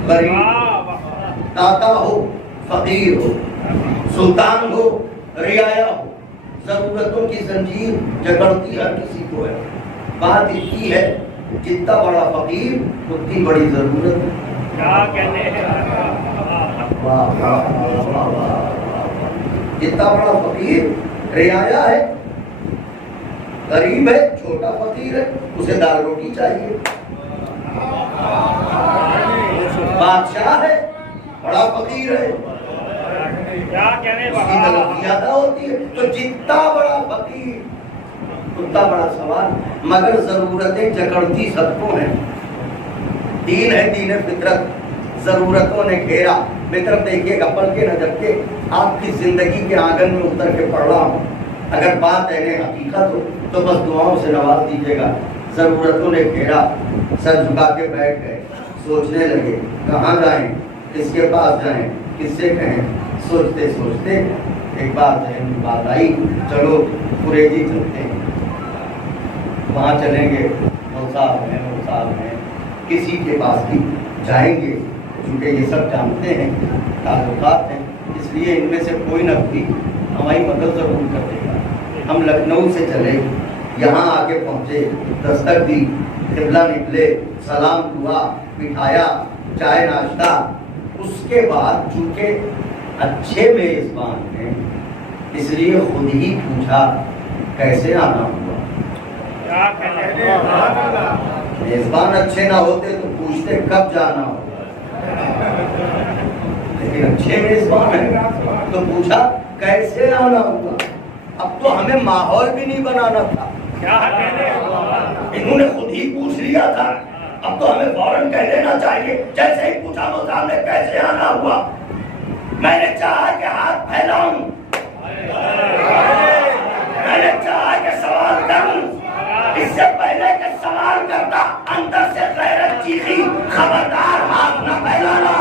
غریب، داتا ہو فقیر ہو، سلطان ہو رعایا ہو، ضرورتوں کی زنجیر جکڑتی ہر کسی کو ہے۔ بات اتنی ہے جتنا بڑا فقیر اتنی بڑی ضرورت ہے۔ جتنا بڑا فقیر رعایا ہے، غریب ہے، چھوٹا فقیر ہے، اسے دال روٹی چاہیے۔ بادشاہ ہے، بڑا فقیر ہے، اس کی طلب زیادہ ہوتی ہے۔ تو جتنا بڑا فقیر اتنا بڑا سوال، مگر ضرورتیں جکڑتی سب کو ہیں۔ دین ہے دین فطرت، ضرورتوں نے گھیرا۔ میری طرف دیکھیے گا، پل کے نہ جھپکے، آپ کی زندگی کے آنگن میں اتر کے پڑھ رہا ہوں۔ اگر بات ہے حقیقت ہو تو بس دعاؤں سے نواز دیجیے گا۔ ضرورتوں نے گھیرا، سر جھکا کے بیٹھ گئے، سوچنے لگے کہاں جائیں، کس کے پاس جائیں، کس سے کہیں۔ سوچتے سوچتے ایک بات ذہن میں بات آئی، چلو قریجی چلتے ہیں، وہاں چلیں گے، وہ صاحب ہیں، کسی کے پاس بھی جائیں گے، کیونکہ یہ سب جانتے ہیں، تعلقات ہیں، اس لیے ان میں سے کوئی نہ کوئی ہماری مدد ضرور کر دے گا۔ ہم لکھنؤ سے چلے، یہاں آگے پہنچے، دستک دی، قبلہ نکلے، سلام دعا، بٹھایا، چائے ناشتہ۔ اس کے بعد چونکہ اچھے میزبان ہیں، اس لیے خود ہی پوچھا کیسے آنا ہوا۔ میزبان اچھے نہ ہوتے تو پوچھتے کب جانا ہوگا، لیکن اچھے میزبان ہیں تو پوچھا کیسے آنا ہوگا۔ اب تو ہمیں ماحول بھی نہیں بنانا تھا، انہوں نے خود ہی پوچھ لیا تھا، اب تو ہمیں فوراً کہہ دینا چاہیے، جیسے ہی پوچھا وہ صاحب نے کیسے آنا ہوا۔ میں نے چاہا کہ ہاتھ پھیلاؤں، میں نے چاہا کہ سوال کروں، اس سے پہلے کہ سوال کرتا اندر سے غیرت چیخی، خبردار ہاتھ نہ پھیلانا۔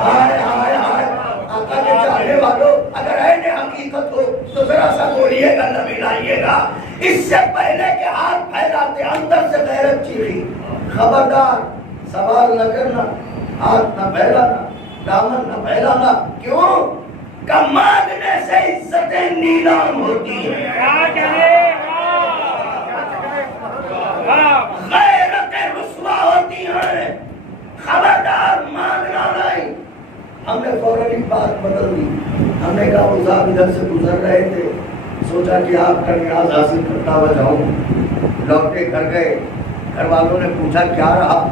ہائے ہائے ہائے، آقا کے چاہنے والوں، اگر عین حقیقت ہو تو ذرا سا بولیے گا، نہ ملائیے گا۔ اس سے پہلے کہ ہاتھ پھیلاتے اندر سے غیرت چیخی، خبردار سوال نہ کرنا، ہاتھ نہ پھیلانا، دامن نہ پھیلانا۔ کیوں کہ مانگنے سے عزتیں نیلام ہوتی ہیں، غیرتیں رسوا ہوتی ہیں۔ خبردار مانگنا نہیں۔ ہم نے فوراً ایک بات بدل دی، ہم نے کہا وہ صاحب ادھر سے گزر رہے تھے، سوچا کہ آپ کا نیاز حاصل کرتا ہوا جاؤں۔ لوٹے گھر گئے، گھر والوں نے پوچھا کیا رہا،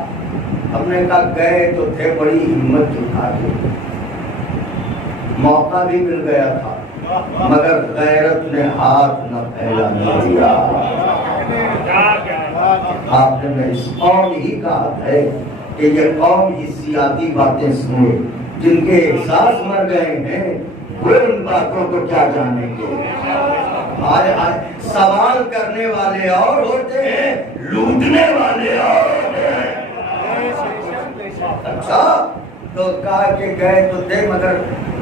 ہم نے کہا گئے تو تھے بڑی ہمت جٹا کے، موقع بھی مل گیا تھا، مگر غیرت نے ہاتھ نہ پھیلانے دیا۔ آپ نے اس قوم ہی کا حق ہے کہ یہ قوم حسیاتی باتیں سنے، جن کے احساس مر گئے ہیں وہ ان باتوں کو کیا جانیں گے۔ سوال کرنے والے اور ہوتے ہیں، لوٹنے والے اور ہوتے ہیں۔ اچھا تو کہا کہ گئے تو تھے مگر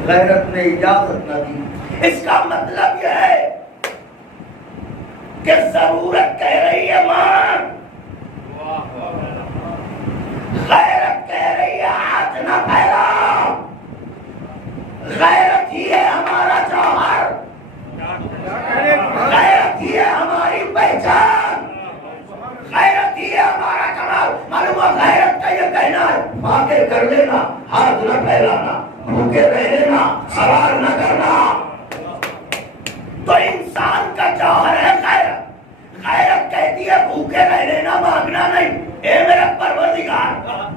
غیرت نے اجازت نہ دی۔ اس کا مطلب یہ ہے کہ ضرورت کہہ رہی ہے مان، غیرت کہہ رہی ہے ہاتھ نہ پھیلا۔ غیرت ہی ہے ہمارا جوہر، غیرت ہی ہے ہماری پہچان، غیرت ہی ہے ہمارا کمال۔ معلوم ہوا غیرت کا یہ کہنا ہے واقع کر لینا، ہاتھ نہ پھیلانا، بھوکے رہ لینا، سوال نہ کرنا۔ تو انسان کا جوہر ہے غیرت۔ غیرت کہتی ہے بھوکے رہ لینا، مانگنا نہیں۔ اے میرا پروردگار،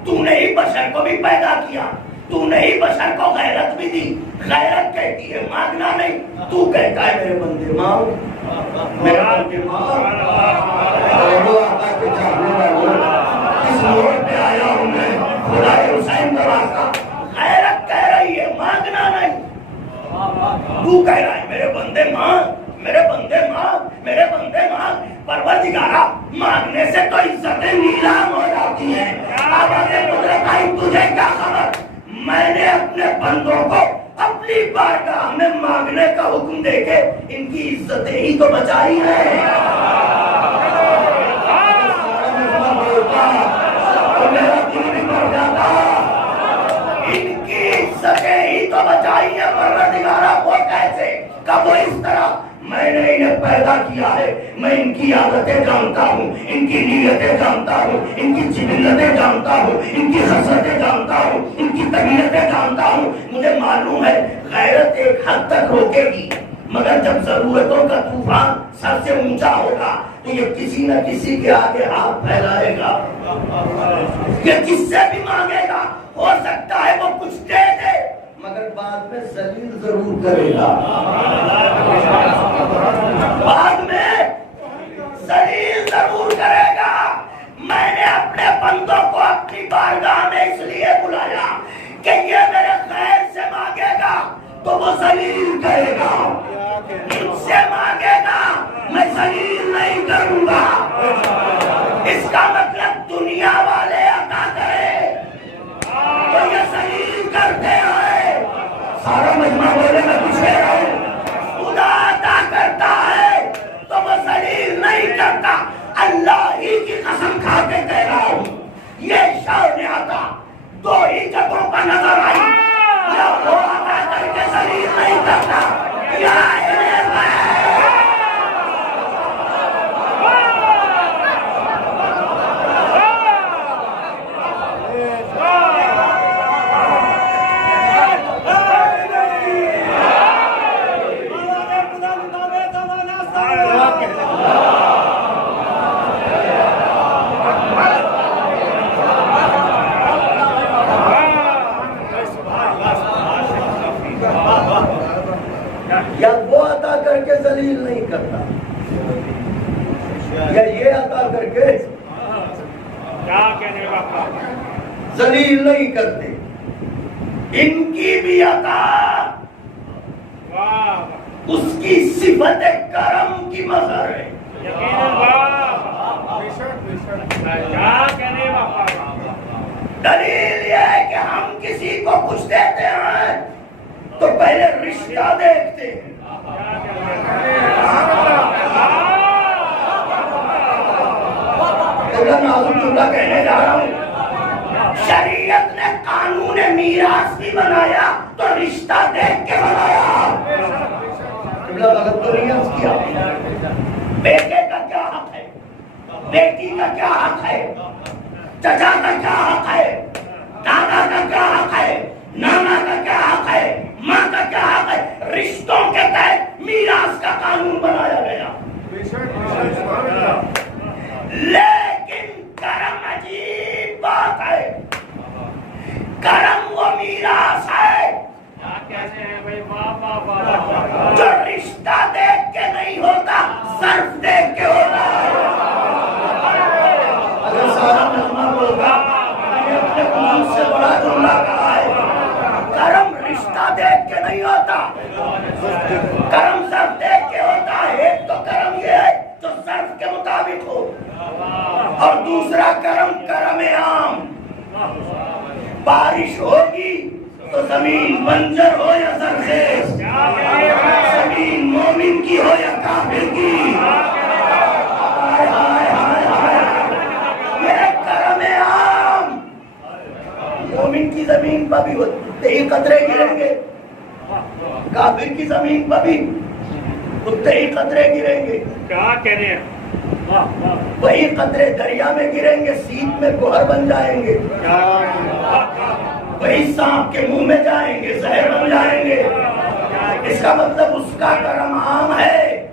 تو نے ہی بشر کو بھی پیدا کیا، تو نے ہی بشر کو غیرت بھی دی۔ غیرت کہتی ہے مانگنا نہیں، تو کہتا ہے میرے بندے مانگ، میرے بندے مانگ۔ اس موڑ پہ آیا ہوں میں، خدا حسین کا راستہ۔ غیرت کہہ رہی ہے مانگنا نہیں، تو کہہ رہا ہے میرے بندے مانگ، میرے بندے مانگ، میرے بندے مانگ۔ پروردگارا، مانگنے سے تو عزتیں نیلام ہو جاتی ہیں۔ آواز قدرت آئی، تجھے کیا خبر؟ میں نے اپنے بندوں کو اپنی بارگاہ میں مانگنے کا حکم دے کے ان کی عزتیں ہی تو بچائی ہیں۔ ان کی عزتیں ہی تو بچائی ہیں پروردگارا۔ وہ کیسے؟ کب وہ اس طرح؟ میں نے انہیں پیدا کیا ہے، میں ان کی عادتیں جانتا ہوں، ان کی نیتیں جانتا ہوں، ان کی جبلتیں جانتا ہوں، ان کی خصلتیں جانتا ہوں، ان کی طبیعتیں جانتا ہوں۔ مجھے معلوم ہے غیرت ایک حد تک روکے گی، مگر جب ضرورتوں کا طوفان سر سے اونچا ہوگا تو یہ کسی نہ کسی کے آگے ہاتھ پھیلائے گا، یہ کس سے بھی مانگے گا۔ ہو سکتا ہے وہ کچھ دے دے مگر بعد میں ذلیل ضرور کرے گا، بعد میں ذلیل ضرور کرے گا۔ میں نے اپنے بندوں کو اپنی بارگاہ میں اس لیے بلایا کہ یہ میرے خیر سے مانگے گا تو وہ ذلیل کرے گا، ان سے مانگے گا میں ذلیل نہیں کروں گا۔ اس کا مطلب دنیا والے عطا کرے تو یہ ذلیل کرتے ہیں۔ سارا مجمع بولے میں کچھ کہہ رہا ہوں، خدا عطا کرتا ہے تو وہ ذلیل نہیں کرتا۔ اللہ ہی کی قسم کھا کے کہہ رہا ہوں، یہ شان عطا دو ہی جگہوں پر نظر آئی، یا وہ عطا کر کے ذلیل نہیں کرتا، یا وہ عطا کر کے ذلیل نہیں کرتا، یا یہ عطا کر کے ذلیل نہیں کرتے۔ ان کی بھی عطا اس کی صفت کرم کی مظہر ہے۔ دلیل یہ ہے کہ ہم کسی کو کچھ دیتے ہیں تو پہلے رشتہ دیکھتے ہیں۔ کہنے جا رہا ہوں، شریعت نے قانون میراث بھی بنایا تو رشتہ دیکھ کے بنایا۔ غلط تو نہیں عرض کیا؟ بیٹے کا کیا حق ہے، بیٹی کا کیا حق ہے، چچا کا کیا حق ہے، دادا کا کیا حق ہے، نانا کا کیا حق ہے، ماں کا کیا حق ہے۔ رشتوں کے تحت میراث کا قانون بنایا گیا، لیکن کرم عجیب بات ہے۔ کرم وہ میراث ہے جو رشتہ دیکھ کے نہیں ہوتا، صرف دیکھ کے ہوتا ہے۔ دیکھ کے نہیں ہوتا، کرم صرف دیکھ کے ہوتا ہے۔ ایک تو کرم یہ ہے جو صرف کے مطابق ہو، اور دوسرا کرم کرم عام۔ بارش ہوگی تو زمین بنجر ہو یا زرخیز، زمین مومن کی ہو یا کافر کی، یہ کرم عام۔ مومن کی زمین پر بھی اتنے ہی قطرے گریں گے، کافر کی زمین پر بھی اتنے ہی قطرے گریں گے۔ کیا کہہ رہے ہیں؟ وہی قطرے دریا میں گریں گے، سیپ میں گوہر بن جائیں گے، وہی سانپ کے منہ میں جائیں گے، زہر بن جائیں گے۔ اس کا مطلب اس کا کرم عام ہے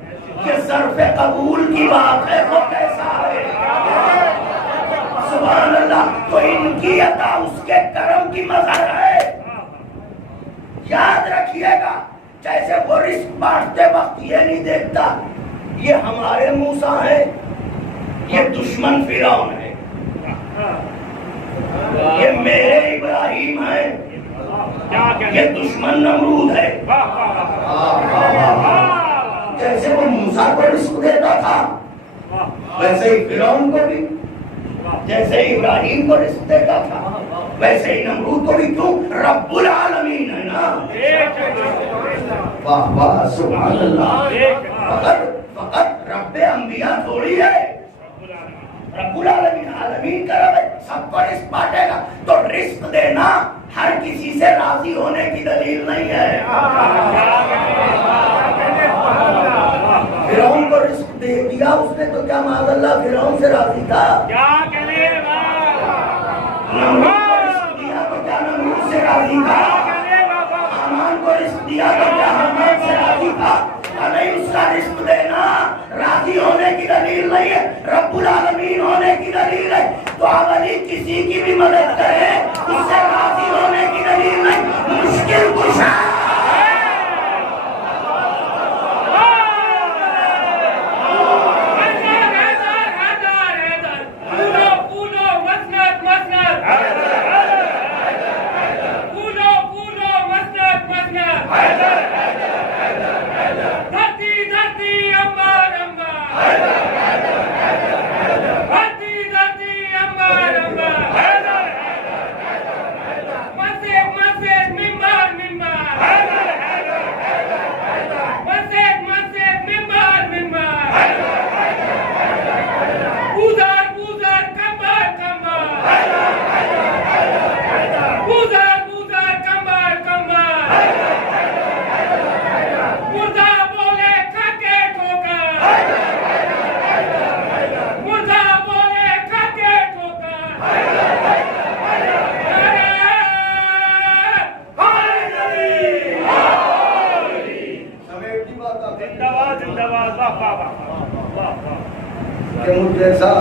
کہ ظرف قبول کی بات ہے، وہ کیسا ہے؟ سبحان اللہ۔ تو ان کی عطا اس کے کرم کی مظہر ہے۔ یاد رکھیے گا، جیسے وہ رزق بانٹتے وقت یہ نہیں دیکھتا یہ ہمارے موسیٰ ہیں، یہ دشمن فرعون ہے، یہ میرے ابراہیم ہیں، یہ دشمن نمرود ہے۔ جیسے وہ موسیٰ کو رزق دیتا تھا ویسے ہی فرعون کو بھی، جیسے ابراہیم کو رزق دیتا تھا ویسے ہی نمرود کو بھی۔ کیوں؟ رب العالمین ہے نا۔ واہ واہ سبحان اللہ۔ فقط رب انبیاء تھوڑی ہے، رب العالمین، عالمین کا رب ہے، سب کو رزق بانٹے گا۔ تو رزق دینا ہر کسی سے راضی ہونے کی دلیل نہیں ہے۔ فرعون کو رزق دے دیا اس نے تو کیا معاذ اللہ فرعون سے راضی تھا؟ نمرود کو رزق دیا تو کیا نمرود سے راضی تھا؟ حامان کو رزق دیا تو کیا حامان سے راضی تھا؟ نہیں، اس کا رزق دینا راضی ہونے کی دلیل نہیں ہے، رب العالمین ہونے کی دلیل ہے۔ تو علی کسی کی بھی مدد کرے اس سے راضی ہونے کی دلیل نہیں، مشکل کشا۔ جیسا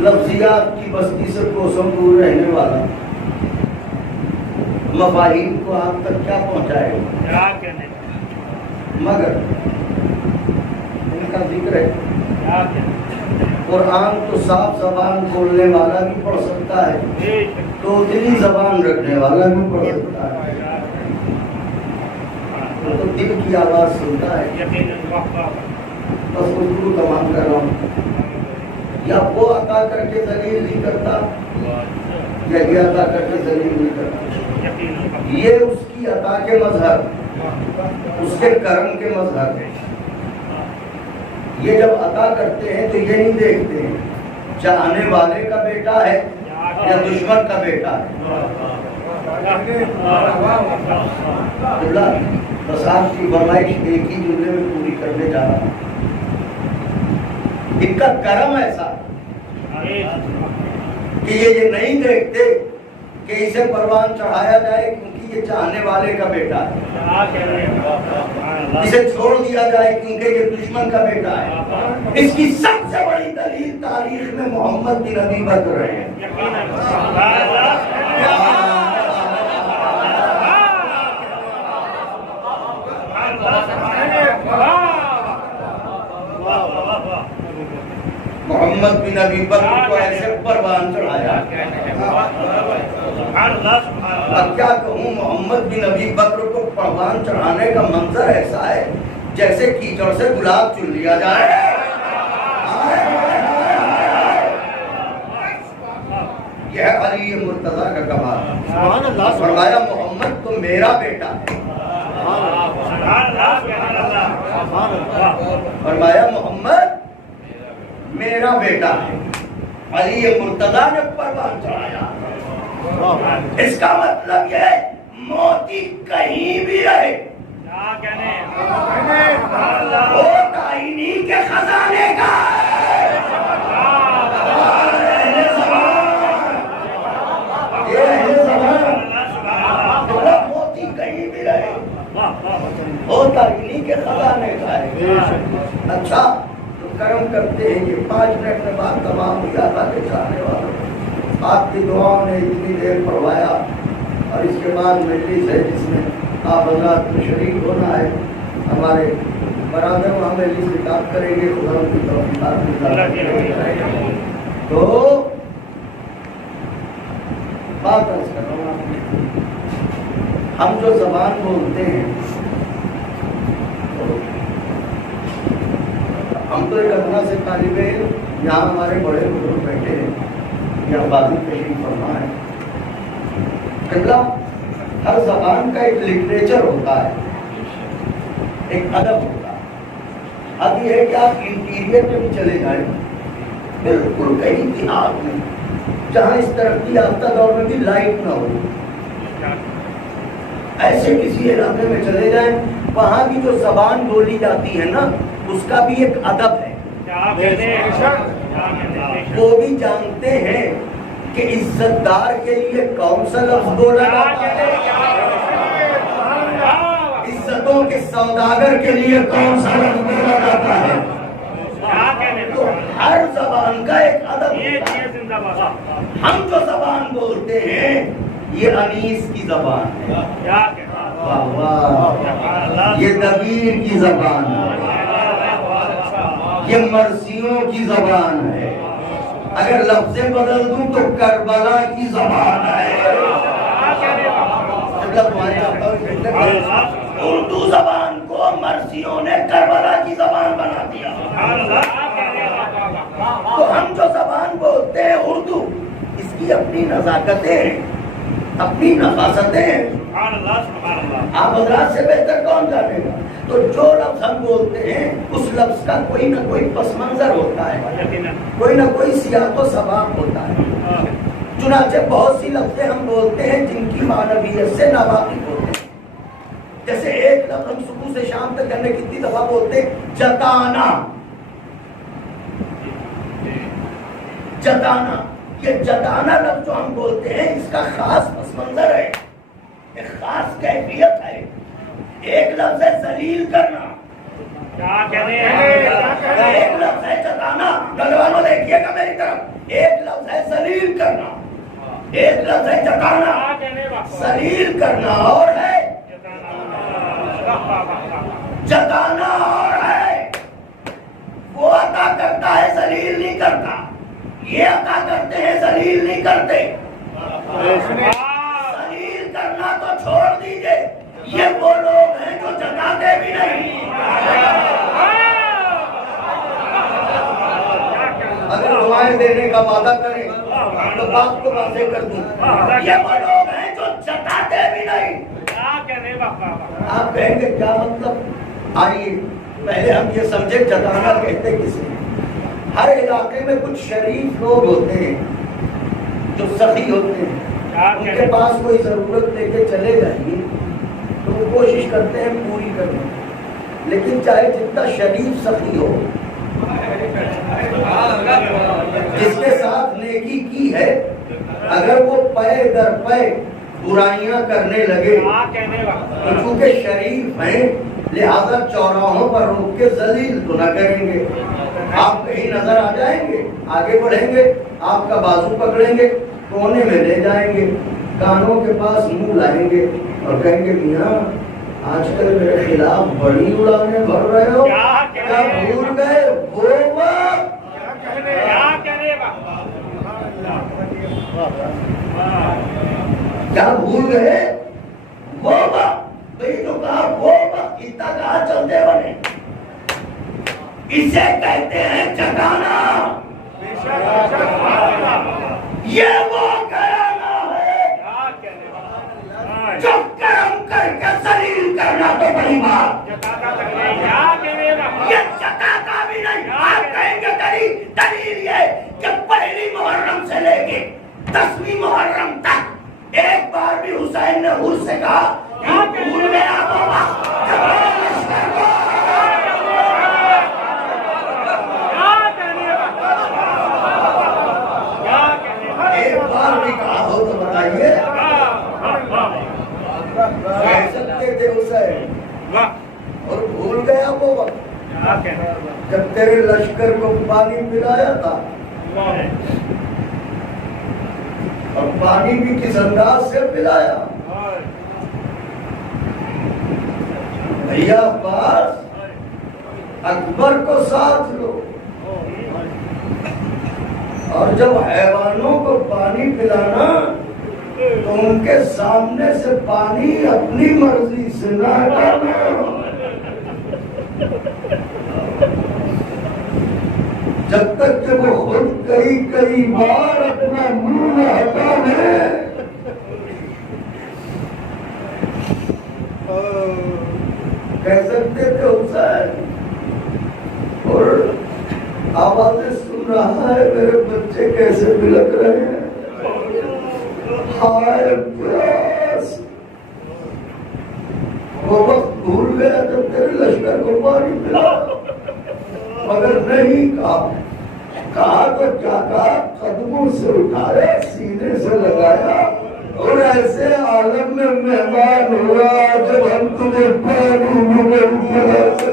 لفظیات کی بستی سے کوسوں دور رہنے والا مفاہیم کو آپ تک کیا پہنچائے گا؟ مگر ان کا ذکر ہے، قرآن تو صاف زبان بولنے والا بھی پڑھ سکتا ہے، تو دلی زبان رکھنے والا بھی پڑھ سکتا ہے، تو دل کی آواز سنتا ہے۔ بس گفتگو تمام کر رہا ہوں، یا وہ عطا کر کے ذلیل نہیں کرتا یا یہ عطا کر کے ذلیل نہیں کرتا، یہ اس کی عطا کے مظہر، اس کے کرم کے مظہر ہے۔ یہ جب عطا کرتے ہیں تو یہ نہیں دیکھتے ہیں چاہنے والے کا بیٹا ہے یا دشمن کا بیٹا ہے۔ بس آپ کی فرمائش ایک ہی جملے میں پوری کرنے جا رہا ہوں۔ ان کا کرم ایسا کہ یہ نہیں دیکھتے کہ اسے پروان چڑھایا جائے کیونکہ یہ چاہنے والے کا بیٹا ہے، اسے چھوڑ دیا جائے کیونکہ یہ دشمن کا بیٹا ہے۔ اس کی سب سے بڑی دلیل تاریخ میں محمد بن ابی بکر رہے ہیں۔ محمد بن ابی بکر کو ایسے پروان چڑھایا اب کیا کہوں، محمد بن ابی بکر کو قربان چڑھانے کا منظر ایسا ہے جیسے کیچڑ سے گلاب چن لیا جائے۔ یہ ہے علی مرتضیٰ کا کمال۔ فرمایا محمد تو میرا بیٹا ہے، فرمایا محمد میرا بیٹا ہے۔ علی مرتضیٰ نے قربان چڑھایا۔ اس کا مطلب یہ موتی کہیں بھی رہے وہ کائنی کے خزانے کا موتی کہیں بھی رہے وہ کائنی کے خزانے کا ہے۔ اچھا تو کرم کرتے ہیں کہ 5 منٹ میں بات تمام ہو جاتا ہے چاہنے والوں۔ آپ کی دعاؤں نے اتنی دیر پڑھوایا اور اس کے بعد مجلس ہے جس میں آپ حضرات کو شریک ہونا ہے۔ ہمارے برادر وہاں مجلس خطاب کریں گے، خدا ان کی توفیق تو بات عرض کر رہا ہوں، ہم جو زبان بولتے ہیں ہم تو ایک ادنا سے طالب علم، یہاں ہمارے بڑے بزرگ بیٹھے ہیں، یہ بازی تشریف فرما ہے۔ قبلہ ہر زبان کا ایک لٹریچر ہوتا ہے، ایک ادب ہوتا ہے۔ اب یہ ہے کہ آپ انٹیریئر میں بھی چلے جائیں، بالکل کہیں دیہات میں جہاں اس ترقی یافتہ دور میں بھی لائٹ نہ ہو، ایسے کسی علاقے میں چلے جائیں، وہاں کی جو زبان بولی جاتی ہے نا اس کا بھی ایک ادب ہے۔ وہ بھی جانتے ہیں کہ عزت دار کے لیے کون سا لفظ بولا جاتا ہے، عزتوں کے سوداگر کے لیے کون سا لفظ بولا جاتا ہے۔ تو ہر زبان کا ایک ادب ہوتا ہے۔ ہم جو زبان بولتے ہیں یہ انیس کی زبان ہے، یہ دبیر کی زبان ہے، یہ مرثیوں کی زبان ہے۔ اگر لفظیں بدل دوں تو کربلا کی زبان ہے۔ اردو زبان کو مرثیوں نے کربلا کی زبان بنا دیا۔ تو ہم جو زبان بولتے ہیں اردو، اس کی اپنی نزاکتیں ہیں، اپنی نفاستیں ہیں۔ آپ حضرات سے بہتر کون جانے گا؟ تو جو لفظ ہم بولتے ہیں اس لفظ کا کوئی نہ کوئی پس منظر ہوتا ہے، کوئی نہ کوئی سیاق و سباق ہوتا ہے۔ چنانچہ بہت سی لفظیں ہم بولتے ہیں جن کی معنویت سے ناواقف ہوتے ہیں۔ جیسے ایک لفظ ہم صبح سے شام تک کرنے کتنی دفعہ بولتے ہیں، جتانا۔ جتانا، یہ جتانا لفظ جو ہم بولتے ہیں اس کا خاص پس منظر ہے، ایک خاص کیفیت ہے۔ ایک لفظ ہے ذلیل کرنا، ایک لفظ ہے جتانا۔ نوجوانوں دیکھیے گا میری طرف، ایک لفظ ہے ذلیل کرنا، ایک لفظ ہے جتانا۔ ذلیل کرنا اور ہے، جتانا اور ہے۔ وہ عطا کرتا ہے ذلیل نہیں کرتا، یہ عطا کرتے ہیں ذلیل نہیں کرتے۔ ذلیل کرنا تو چھوڑ دیجئے، یہ وہ لوگ ہیں جو جتاتے بھی نہیں۔ اگر دعائیں دینے کا وعدہ کریں تو بات کو واضح کر دوں، یہ وہ لوگ ہیں جو جتاتے بھی نہیں۔ آپ کہیں گے کیا مطلب؟ آئیے پہلے ہم یہ سمجھے جتانا کہتے کسے۔ ہر علاقے میں کچھ شریف لوگ ہوتے ہیں جو سخی ہوتے ہیں، ان کے پاس کوئی ضرورت لے کے چلے جائیے تو وہ کوشش کرتے ہیں پوری کرنے، لیکن چاہے جتنا شریف سخی ہو، جس کے ساتھ نیکی کی ہے، اگر وہ پے در پے برائیاں کرنے لگے تو چونکہ شریف ہیں لہذا چوراہوں پر روک کے ذلیل تو نہ کریں گے۔ آپ کہیں نظر آ جائیں گے، آگے بڑھیں گے، آپ کا بازو پکڑیں گے، کونے میں لے جائیں گے، کانوں کے پاس منہ لائیں گے اور کہیں گے میاں آج کل میرے خلاف بڑی اڑانے بھر رہے ہو، کیا بھول گئے وہ وقت؟ کیا بھول گئے وہ وقت؟ تو یہ تو کہا وہ وقت، اتنا کہا چلتے بنے. اسے کہتے ہیں جگانا. یہ وہ گھرانا ہے جو کرم کر کے ذلیل کرنا تو بڑی بات. یہ چکاتا بھی نہیں. آپ کہیں گے دلیل یہ کہ پہلی محرم سے لے کے 10ویں محرم تک ایک بار بھی حسین نے حور سے کہا بھول گیا بابا ایک بار بھی کہا ہو تو بتائیے. کہہ سکتے تھے حسین اور بھول گیا وہ وقت جب تیرے لشکر کو پانی پلایا تھا. اور پانی بھی کس انداز سے پلایا. بھیا عباس اکبر کو ساتھ لو اور جب حیوانوں کو پانی پلانا تو ان کے سامنے سے پانی اپنی مرضی سے نہ کرنا. جب تک کہ وہ خود کئی بار اپنا منہ نہ ہٹا لے. کہہ سکتے تھے حسین اور آوازیں سن رہا ہے میرے بچے کیسے بلک رہے ہیں. ہائے پیاس. وہ وقت بھول گیا جب تیرے لشکر کو پانی پلا. مگر نہیں کہا تو کیا کہا. قدموں سے اٹھایا سینے سے لگایا اور ایسے عالم میں مہمان ہوا جب ہم تجھے پانی نہیں پلا سکتے.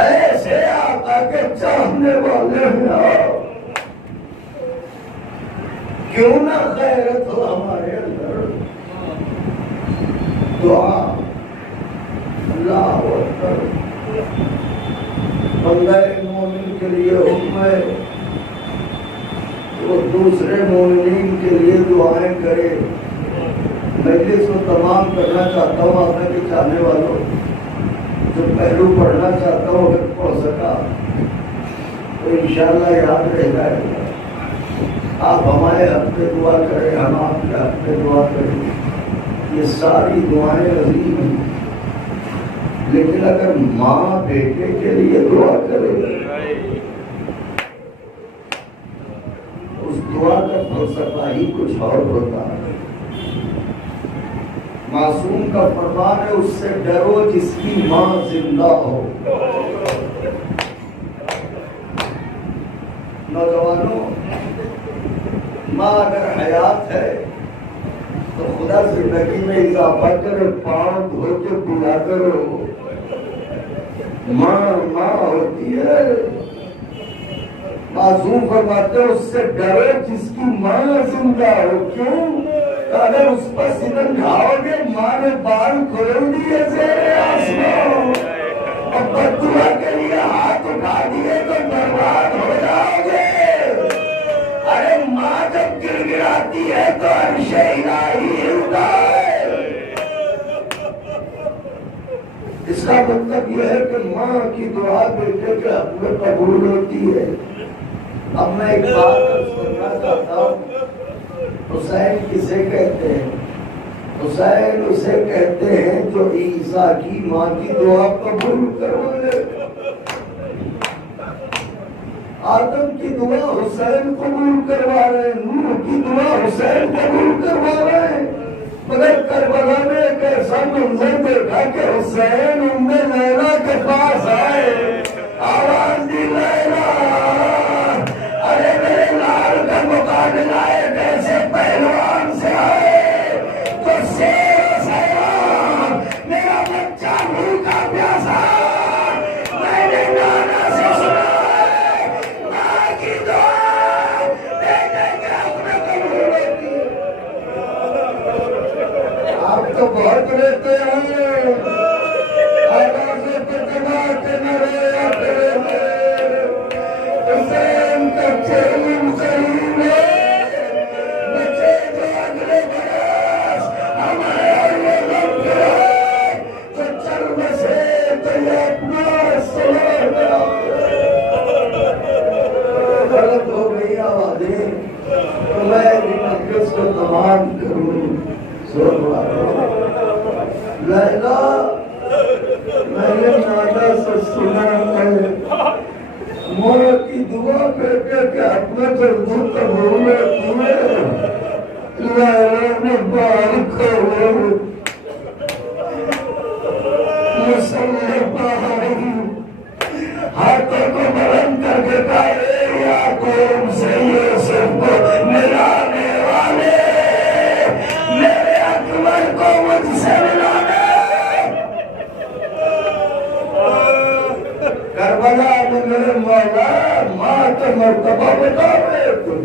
ایسے آقا کے چاہنے والے ہیں. کیوں نہ غیرت ہو ہمارے اندر. دعا اللہ اکبر. بندہ مومن کے لیے حکم ہے وہ دوسرے مومنین کے لیے دعائیں کرے. مجلس کو تمام کرنا چاہتا ہوں. آپ نے کے چاہنے والوں جو پہلو پڑھنا چاہتا ہوں اگر پڑھ سکا تو انشاءاللہ یاد رہ جائے گا. آپ ہمارے حق پہ دعا کریں, ہم آپ کے حق پہ دعا کریں. یہ ساری دعائیں عظیم ہیں, لیکن اگر ماں بیٹے کے لیے دعا کرے اس دعا کا فلسفہ ہی کچھ اور ہوتا ہے. معصوم کا فرمان ہے اس سے ڈرو جس کی ماں زندہ ہو. نوجوانوں, ماں اگر حیات ہے تو خدا زندگی میں اضافہ کرے, پاؤں دھو کے پلا کرو. ماں ہوتی ہے. معصوم فرماتے ہیں اس سے ڈرو جس کی ماں زندہ ہو. کیوں؟ اگر اس پر سنن کھاؤ گے ماں نے بال کھول دیے زیر آسمان اور بددعا کے لیے ہاتھ اٹھا دیے تو برباد ہو جاؤ گے. ارے ماں جب گر گراتی ہے تو عرش الہی ہلتا ہے. اس کا مطلب یہ ہے کہ ماں کی دعا بیٹے کے حق میں قبول ہوتی ہے. اب میں ایک بات سننا چاہتا ہوں. حسین کسے کہتے ہیں؟ حسین اسے کہتے ہیں جو عیسیٰ کی ماں کی دعا قبول کروا لے. آدم کی دعا حسین قبول کروا رہے ہیں, نوح کی دعا حسین قبول کروا رہے ہیں. مگر کربلا میں ایک ایسا منظر دیکھا کہ حسین ام لیلا کے پاس آئے, آواز دی لیلا, ارے میرے لال کا مقابلہ ایک ایسے پہلوان سے آئے تو شیر سیران میرا بچہ بھوکا پیاسا, میں نے نانا سے سنا ماں کی دعا بیٹے کے حق میں قبول ہوتی ہے. آپ تو بہت رہتے ہیں آوازیں پہ دبا کے نہ رہے. حسین کا چیلنج ضرور ہے. میں بھی مجلس کو تمام کروں. لیلا میں نے نانا سے سنا ہے ماں کی دعا کر کے کہ اپنے جلدوں کا بھولے ہوئے لیلا نے بارک ہوئے مسلح پہاڑی ہاتھوں کو بلند کر کے کہا یعقوب سے یوسف کو ملانے والے میرے اکبر کو مجھ سے ملانے. کربلا میں میرے مولا ماں کا مرتبہ بتا رہے تھے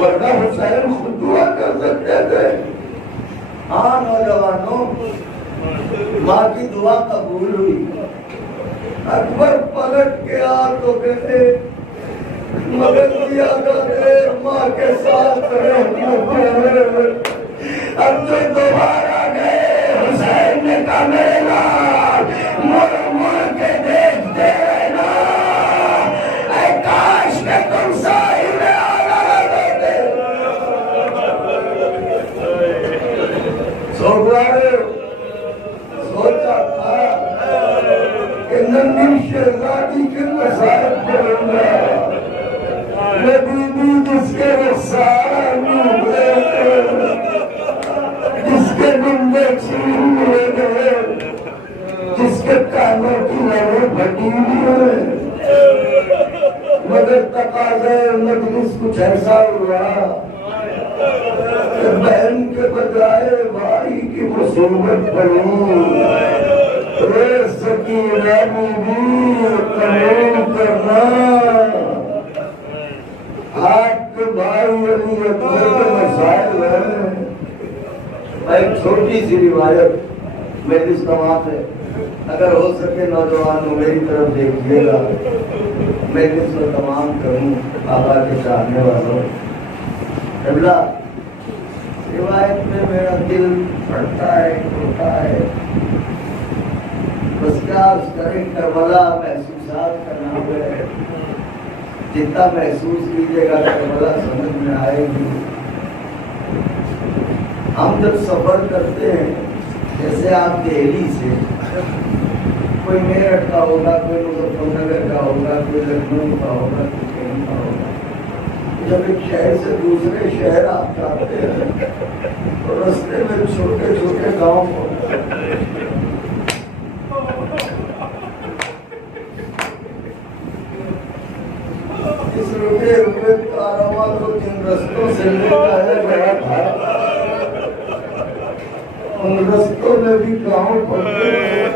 ورنہ حسین خود دعا کر سکتے تھے. ہاں نوجوانوں ماں کی دعا قبول ہوئی. اکبر پلٹ کے آ تو کہے مگر زیادہ دیر ماں کے ساتھ رہنے پڑے. اب جو دوبارہ گئے حسین نے کہا میرے لال مڑ مڑ کے دیکھتے رہنا اے کاش کہ تم صاحب آگا دیتے. سوگوارے سوچا تھا کہ ننگی شہزادی کے مسائل کروں گا میں بیوی جس کے رخسار نوبے جس کے گنڈے چھین ہوئے گئے جس کے کانوں کی لڑیں بھٹی ہوئے. مگر تقاضے مجلس کچھ ایسا ہوا کہ بہن کے بجائے بھائی کی مصیبت پڑی. اے سکینہ بیوی قبول کرنا آپ کے بھائی علی اکبر کے مسائل ہیں. ایک چھوٹی سی روایت میری سماعت ہے اگر ہو سکے نوجوانوں میری طرف دیکھیے گا میں اس کو تمام کروں. آقا کے چاہنے والوں قبلہ روایت میں میرا دل پڑتا ہے ٹوٹا ہے. بس کیا اس کریں کربلا محسوسات کا نام ہے. جتنا محسوس کیجیے گا کربلا سمجھ میں آئے گی. ہم جب سفر کرتے ہیں جیسے آپ دہلی سے کوئی میرٹھ کا ہوگا کوئی مظفر نگر کا ہوگا کوئی لکھنؤ کا ہوگا کوئی کہیں کا ہوگا. جب ایک شہر سے دوسرے شہر آپ جاتے ہیں تو رستے میں چھوٹے چھوٹے گاؤں ہوتے ہیں. اس رکے ہوئے کارواں کو جن رستوں سے لے گیا تھا ان رستوں میں بھی گاؤں پڑتے ہیں.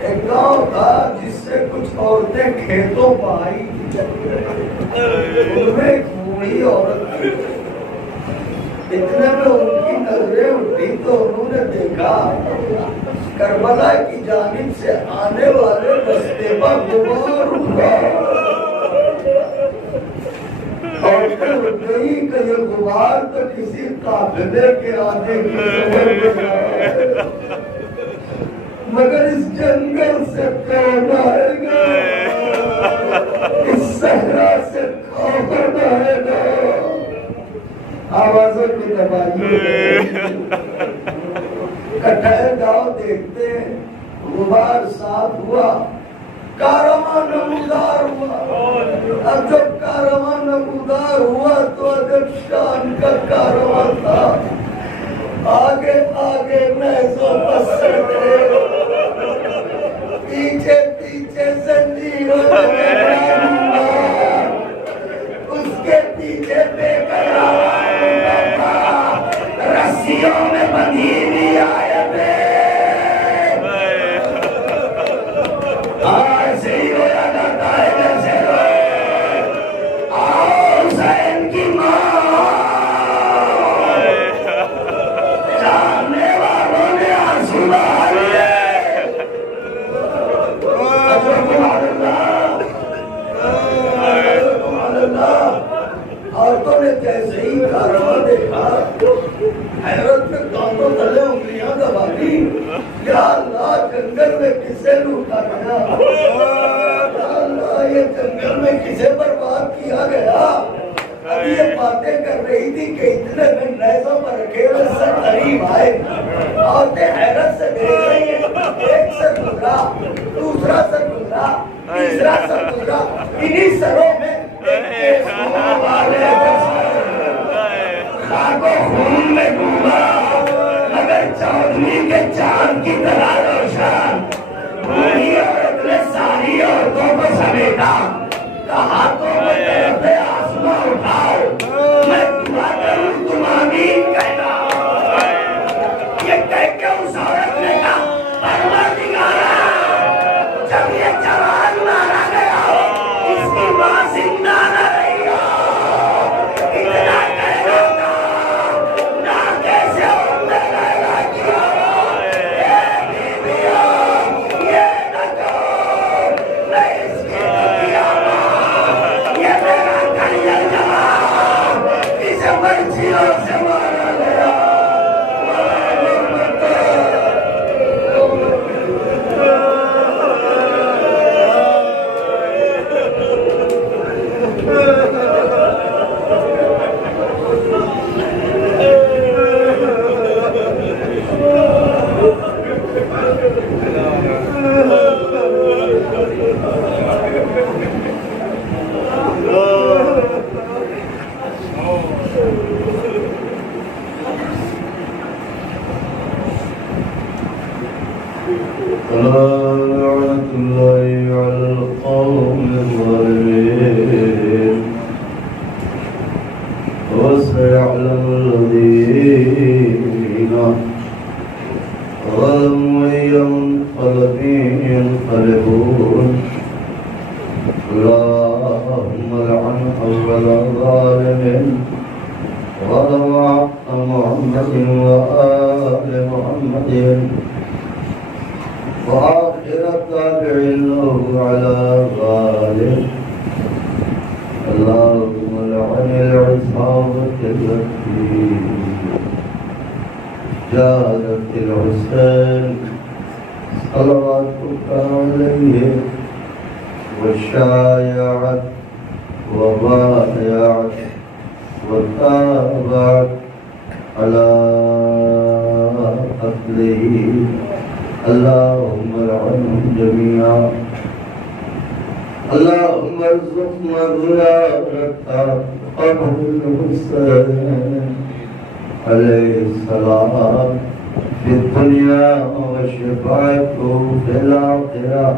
ایک گاؤں تھا جس سے کچھ عورتیں کھیتوں پر آئی ان میں ایک بوڑھی عورت تھی. اتنے میں ان کی نظریں اٹھی تو انہوں نے دیکھا کربلا کی جانب سے آنے والے رستے پر غبار اٹھا اور پھر گئی کہ یہ غبار تو کسی قافلے کے آنے کی خبر دے رہا ہے. مگر اس جنگل سے کون آئے گا اس صحرا سے کون آئے گا. آوازوں کی دبائیے کٹھے جاؤ دیکھتے ہیں غبار صاف ہوا کارواں نمودار ہوا. اب جب کارواں نمودار ہوا تو عجب شان کا کارواں تھا. آگے آگے نیزوں پر سڑکے پیچھے پیچھے زنجیروں میں اس کے پیچھے بے قرار تھا رسیوں میں بندھی ہوئی آیتیں. ایسے ہی رویا جاتا ہے جیسے آؤ حسین کی ماں جاننے والوں نے آنسو بہا لیے. کیسے برباد کیا گیا. ابھی یہ باتیں کر رہی تھی کہ اتنے میں نیزوں پر رکھے ہوئے سر قریب آئے. عورتیں حیرت سے دیکھ رہی ہیں. ایک سر گزرا, دوسرا سر گزرا, تیسرا سر گزرا. انہی سروں میں ایک خاک و خون میں ڈوبا مگر چودھری کے چاند کی طرح روشن. بوڑھی عورت نے ساری عورتوں کو سمیٹا. کہا تو میں طرف آسمان اٹھاؤ, میں دعا کروں تم آمین کہنا. یہ کہہ کے اس عورت نے کہا پروردگارا, جب یہ جوان مارا گیا ہو اس کی ماں زندہ نہ رہی ہو. اتنا کہنا تھا نہ کیسے اٹھنے لگا کیا. اے بیویوں یہ نہ کہو میں اس کی دنیا ماں, یہ میرا کلیل جوان اسے مرچیوں سے مارا گیا. لعنة الله على القوم الظالمين وسيعلم الذين ظلموا أي منقلب ينقلبون. اللهم لعن أول الظالمين ظلم حق محمد وآل محمد وآخر التابع له على ذلك. اللهم لعن العصابة التي جاءت الحسين صلواتك عليه وشايعت وبايعت وتابعت على قتله. اللهم لعنهم جميعا. اللهم ارزقنا زيارة قبر الحسين عليه السلام في الدنيا وشفاعته في الآخرة.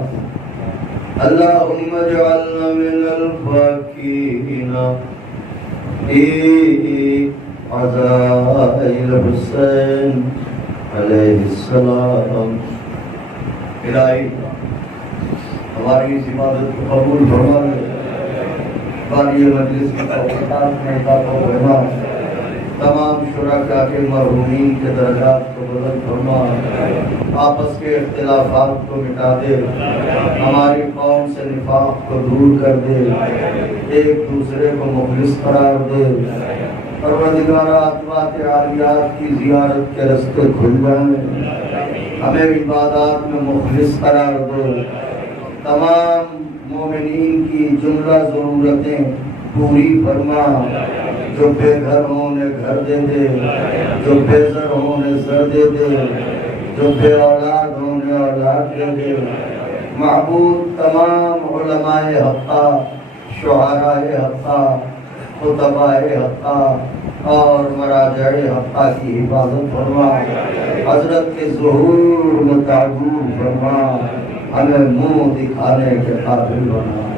اللهم اجعلنا من الفاكهين في عزائل الحسين علیہ السلام. الہی ہماری اس عبادت کو قبول فرما لے. بانی مجلس کی توفیقات میں اضافہ فرما. تمام شرکاء کے مرحومین کے درجات کو بلند فرما. آپس کے اختلافات کو مٹا دے. ہماری قوم سے نفاق کو دور کر دے. ایک دوسرے کو مخلص قرار دے. پروردگارہ اطوات عالیات کی زیارت کے رستے کھل جائیں. ہمیں عبادات میں مخلص قرار دو. تمام مومنین کی جملہ ضرورتیں پوری فرما. جو بے گھر ہوں انہیں گھر دے دے. جو بے زر ہوں انہیں زر دے دے. جو بے اولاد ہوں انہیں اولاد دے دے. معبود تمام علماء حقہ, شعراء حقہ, خطباء حقہ اور مراجع حقہ کی حفاظت فرما. حضرت کے ظہور میں تعجب فرما. ہمیں منہ دکھانے کے قابل بنا.